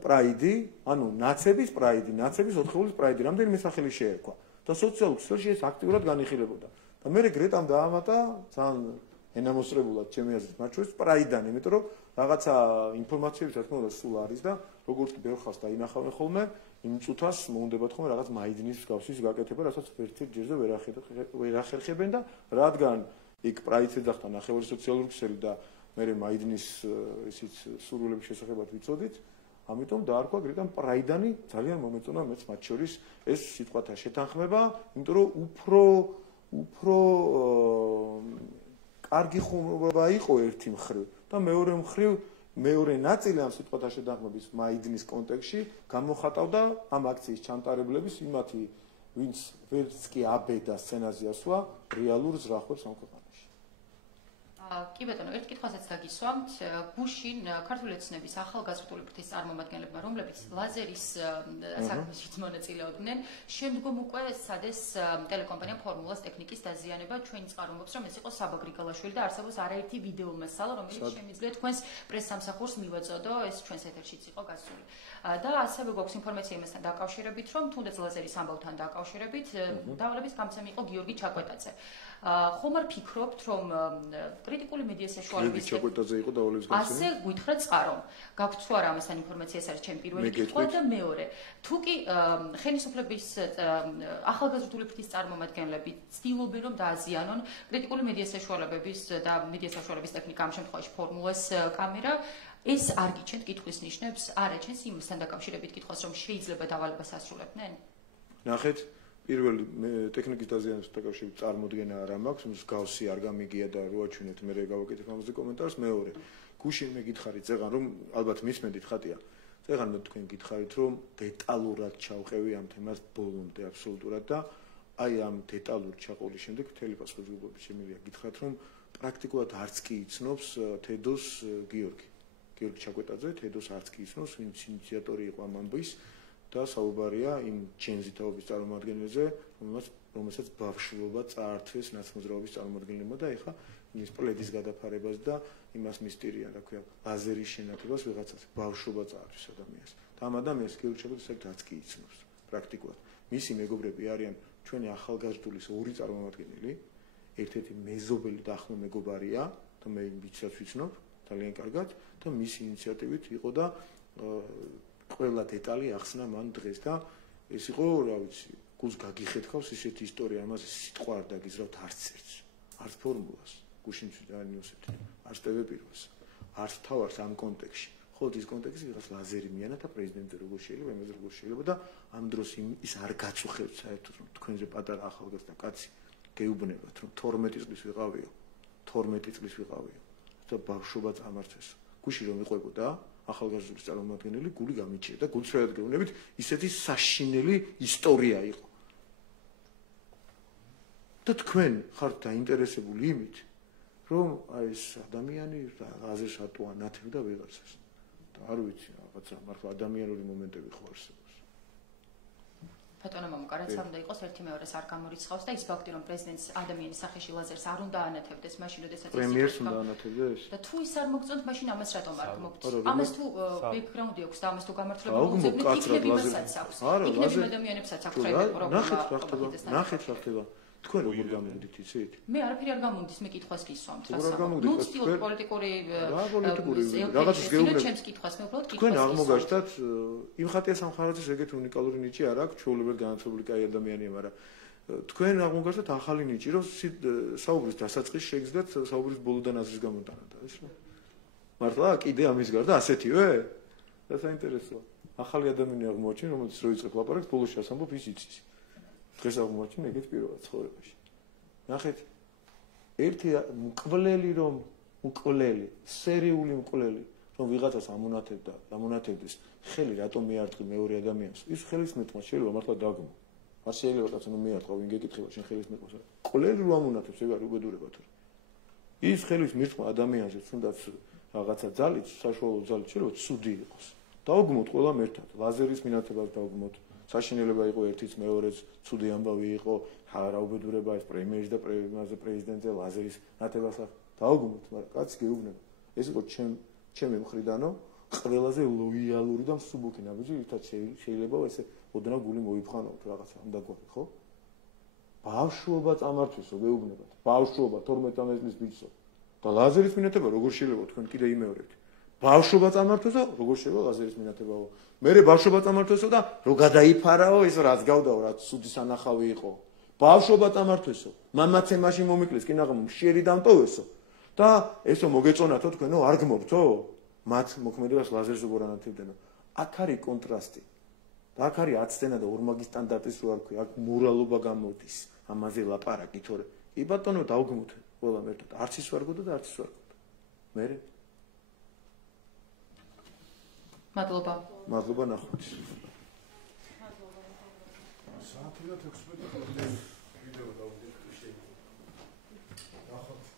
პრაიდი, ანუ ნაცების პრაიდი, ნაცების ოთხეულის პრაიდი, რამდენიმე სახელი შეერქვა და სოციალურ ქსელში ეს აქტიურად განიხილებოდა. და მე გრეტამ დაამატა ძალიან ენამოსწრებულად ჩემი აზრით მათ შორის პრაიდანი, იმიტომ რომ რაღაცა ინფორმაციები რა თქმა უნდა სულ არის და როგორც კი ბევრ ხალხს დაინახავენ ხოლმე, იმ წუთას მოუნდებათ ხოლმე რაღაც მაიდნის მსგავსის გაკეთება, რასაც ერთ-ერთ ჯერზე ვერ ახერხებენ და რადგან იქ პრაიდს ეძახდა ნახევარი სოციალური ქსელი და მე მაიდნის ისიც სურვილების შესახებად ვიცოდით, ამიტომ დაარქვა გრეტამ პრაიდანი ძალიან მომეწონა მეც მათ შორის ეს სიტყვათა შეთანხმება, იმიტომ რომ უფრო კარგი ხუმრობა იყო ერთი მხრივ და მეორე მხრივ მეორე ნაწილი ამ სიტყვათა შეთანხმების მაიდნის კონტექსტში გამოხატავდა ამ აქციის ჩამტარებლების იმათი, ვინც ვერც კი აბედა სცენაზე ასვა რეალურ ზრახვებს ამ ქვეყანაში. კი ბატონო, ერთ კითხვასაც დაგისვამთ. გუშინ ქართული ოცნების ახალგაზრდული ფრთის წარმომადგენლებმა, რომლებიც ლაზერის საქმეშიც მონაწილეობდნენ, შემდგომ უკვე სადეს ტელეკომპანიამ ფორმულას ტექნიკის დაზიანება, ჩვენი წყარომობს, რომ ეს იყო საბა გრიგალაშვილი და არსებობს არაერთი ვიდეო მასალა, რომელიც შემიძლია თქვენს პრესსამსახურს მივაწოდო, ეს ჩვენს ეთერშიც იყო გასული. და ასევე გვაქვს ინფორმაცია იმასთან დაკავშირებით, რომ თუნდაც ლაზერის ამბავთან დაკავშირებით, დავალების გამცემი იყო გიორგი ჩაკვეტაძე. ხომ არ ფიქრობთ, რომ კრიტიკული მედია საშუალების ჩაკვეტაძე იყო დავალების გამცემი? ასე გითხრათ წყარო. გაქვთ თუ არა ამასთან ინფორმაცია, ეს არის ჩემი პირველი კითხვა და მეორე. თუ კი ხელისუფლების ახალგაზრდული ფრთის წარმომადგენლები ცდილობენ რომ დააზიანონ კრიტიკული მედია საშუალებების და მედია საშუალების ტექნიკა, ამ შემთხვევაში ფორმულას კამერა, ეს არ გიჩენთ კითხვის ნიშნებს, არ აჩენს იმასთან დაკავშირებით კითხვას, რომ შეიძლება დავალებას ასრულებდნენ? ნახეთ, პირველი ტექნიკის დაზიანების დაკავშირებით წარმოდგენა არ მაქვს, მსგავსი არ გამიგია და რო აჩვენეთ მე გავაკეთებ ამაზე კომენტარს. მეორე, გუშინ მე გითხარით წეღან, რომ ალბათ მისმენთ ხატია. წეღან მე თქვენ გითხარით, რომ დეტალურად ჩავყევი ამ თემას ბოლომდე აბსოლუტურად და აი ამ დეტალურ ჩაყოლის შემდეგ მთელი პასუხისმგებლობით შემიძლია გითხრათ, რომ პრაქტიკულად არც კი იცნობს თედოს გიორგი ჩაკვეტაძე, თედოს არც კი იცნობს, ვინც ინიციატორი იყო ამ ამბის და საუბარია იმ ჩენზიტაობის წარმომადგენელზე, რომელსაც ბავშვობა წაართვეს ნაცმოძრაობის წარმომადგენლებმა და ეხა ის პლედის გადაფარებას და იმას მისტირიან, რა ქვია, ლაზერის შენაკებას ვიღაცას ბავშვობა წაართვეს ადამიანს. და ამ ადამიანს გიორგი ჩაკვეტაძე არც კი იცნობს პრაქტიკულად. მისი მეგობრები არიან ჩვენი ახალგაზრდულის ორი წარმომადგენელი, ერთ-ერთი მეზობელი და ახლო მეგობარია და მე ვიცაც ვიცნობ ძალიან კარგად და მისი ინიციატივით იყო და ყველა დეტალი ახსნა მან დღეს და ეს იყო, რა ვიცი, გულს გაგიხეთქავს ისეთი ისტორია, ამაზე სიტყვა არ დაგიზრავთ არც ერთს, არც ფორმულას, გუშინ ნიუსებში, არც ტელეპიროს, არც თავარს ამ კონტექსტში. ხოლო ის კონტექსტი ვიღაც ლაზერი მიანათა პრეზიდენტზე როგორ შეიძლება, იმაზე როგორ შეიძლება და ამ დროს ის არ გაწუხებთ საერთოდ, რომ თქვენზე პატარა ახალგაზრდა კაცი გეუბნებათ, რომ 12 წლის ვიყავიო, 12 წლის ვიყავიო. და ბავშვობა წამართვეს. გუშინ რომ იყვებოდა ახალგაზრდობის წარმომადგენელი, გული გამიჩნია და გულწრფელად გეუბნებით, ისეთი საშინელი ისტორია იყო. და თქვენ ხართ დაინტერესებული იმით, რომ აი ეს ადამიანი აზერს ატოა ნათლი და ვიღაცას. და არ ვიცი, რაღაცა მართლა ადამიანური მომენტები ხო არსებობს. ბატონო მამუკა, რაც არ უნდა იყოს ერთი მეორეს არ გამორიცხავს და ის ფაქტი რომ პრეზიდენტს ადამიანის სახეში ლაზერს არ უნდა ანათებდეს მაშინ როდესაც პრემიერს უნდა ანათებდეს და თუ ის არ მოგწონთ მაშინ ამას რატომ არ გმობთ ამას თუ ბექგრაუნდი აქვს და ამას თუ გამართლება მოუძებნით იქნებისაც აქვს იქნები ადამიანებსაც აქვს პროექტი ნახეთ რა ხდება თქვენ როგორ გამოდით იცით მე არაფერი არ გამომდის მე კითხვას გისვამთ რა გამოდით ნუ სტილ პოლიტიკური რაღაცას გეუბნებით ჩემს კითხვას მე უბრალოდ თქვენ აღმოგაჩნდათ იმ ხატია სამხარაძის ეგეთ უნიკალური ნიჭი არ აქვს ჩვეულებრივ განათლებული კაი ადამიანია მაგრამ თქვენ აღმოგაჩნდათ ახალი ნიჭი რომ საუბრის დასაწყისში შეგიძლიათ საუბრის ბოლოდან აზრის გამოტანა და ეს რა მართლა კიდე ამის გარდა ასეთივე და საინტერესოა ახალი ადამიანი აღმოაჩინე რომელიც რო იწყებ ლაპარაკს ბოლოს ასამბობ ის იცის დღეს აღმოაჩინე ეგეთ პიროვნად ცხოვრებაში ნახეთ ერთი მკვლელი რომ მკვლელი სერიული მკვლელი რომ ვიღაცას ამონათებდეს ხელი რატომ მიარტყი მეორე ადამიანს ის ხელისმეტყვა შეიძლება მართლა დაგმო არ შეიძლება კაცო რომ მიარტყო ვინ გეკითხება შენ ხელისმეტყვას მკვლელი რომ ამონათებს ეგ არის უბედურება თუ ის ხელისმეტყვა ადამიანზე თუნდაც რაღაცა ძალით საშუალო ძალით შეიძლება ცუდი იყოს დაუგმოთ ყველამ ერთად ლაზერის მინათებას დაუგმოთ საშინელება იყო ერთიც მეორეც ცუდი ამბავი იყო რა უბედურება ეს პრემიერის და პრეზიდენტზე ლაზერის ნათებას დაუგმოთ მაგრამ კაცი გეუბნება ეს იყო ჩემი მხრიდანო ყველაზე ლოიალური და მსუბუქი ნაბიჯი ერთად შეიძლება ესე ოდნავ გული მოიფხანო თუ რაღაცა ამ დაგვარი ხო ბავშვობა წამართვისო გეუბნებათ ბავშვობა 12 წლის ბიჭსო და ლაზერის მინათება როგორ შეიძლება თქვენ კიდე იმეორებთ ბავშვობა წამართვისო როგორ შეიძლება ლაზერის მინათებაო მე ბავშვობა წამართვისო და რო გადაიფარაო ეს რაც გავდაო რაც სუდი სანახავი იყო ბავშვობა წამართვისო მამაცე მაშინ მომიკლეს კი ნაღმო მშიერი დამტოვესო და ესო მოგეწონათო თქვენო არ გმობთო მათ მოქმედებას ლაზერს როგორ ანათებდენო აქ არის კონტრასტი და აქ არის აცდენა და ორმაგი სტანდარტის რო არ ქვია აქ მორალობა გამოდის ამაზე ლაპარაკი თორე კი ბატონო დავგმოთ ყველამ ერთად არც ის ვარგო და არც ის ვარგო მე მადლობა ნახვით საათი და 16 ვიდეო დავდეთ შეიძლება ნახოთ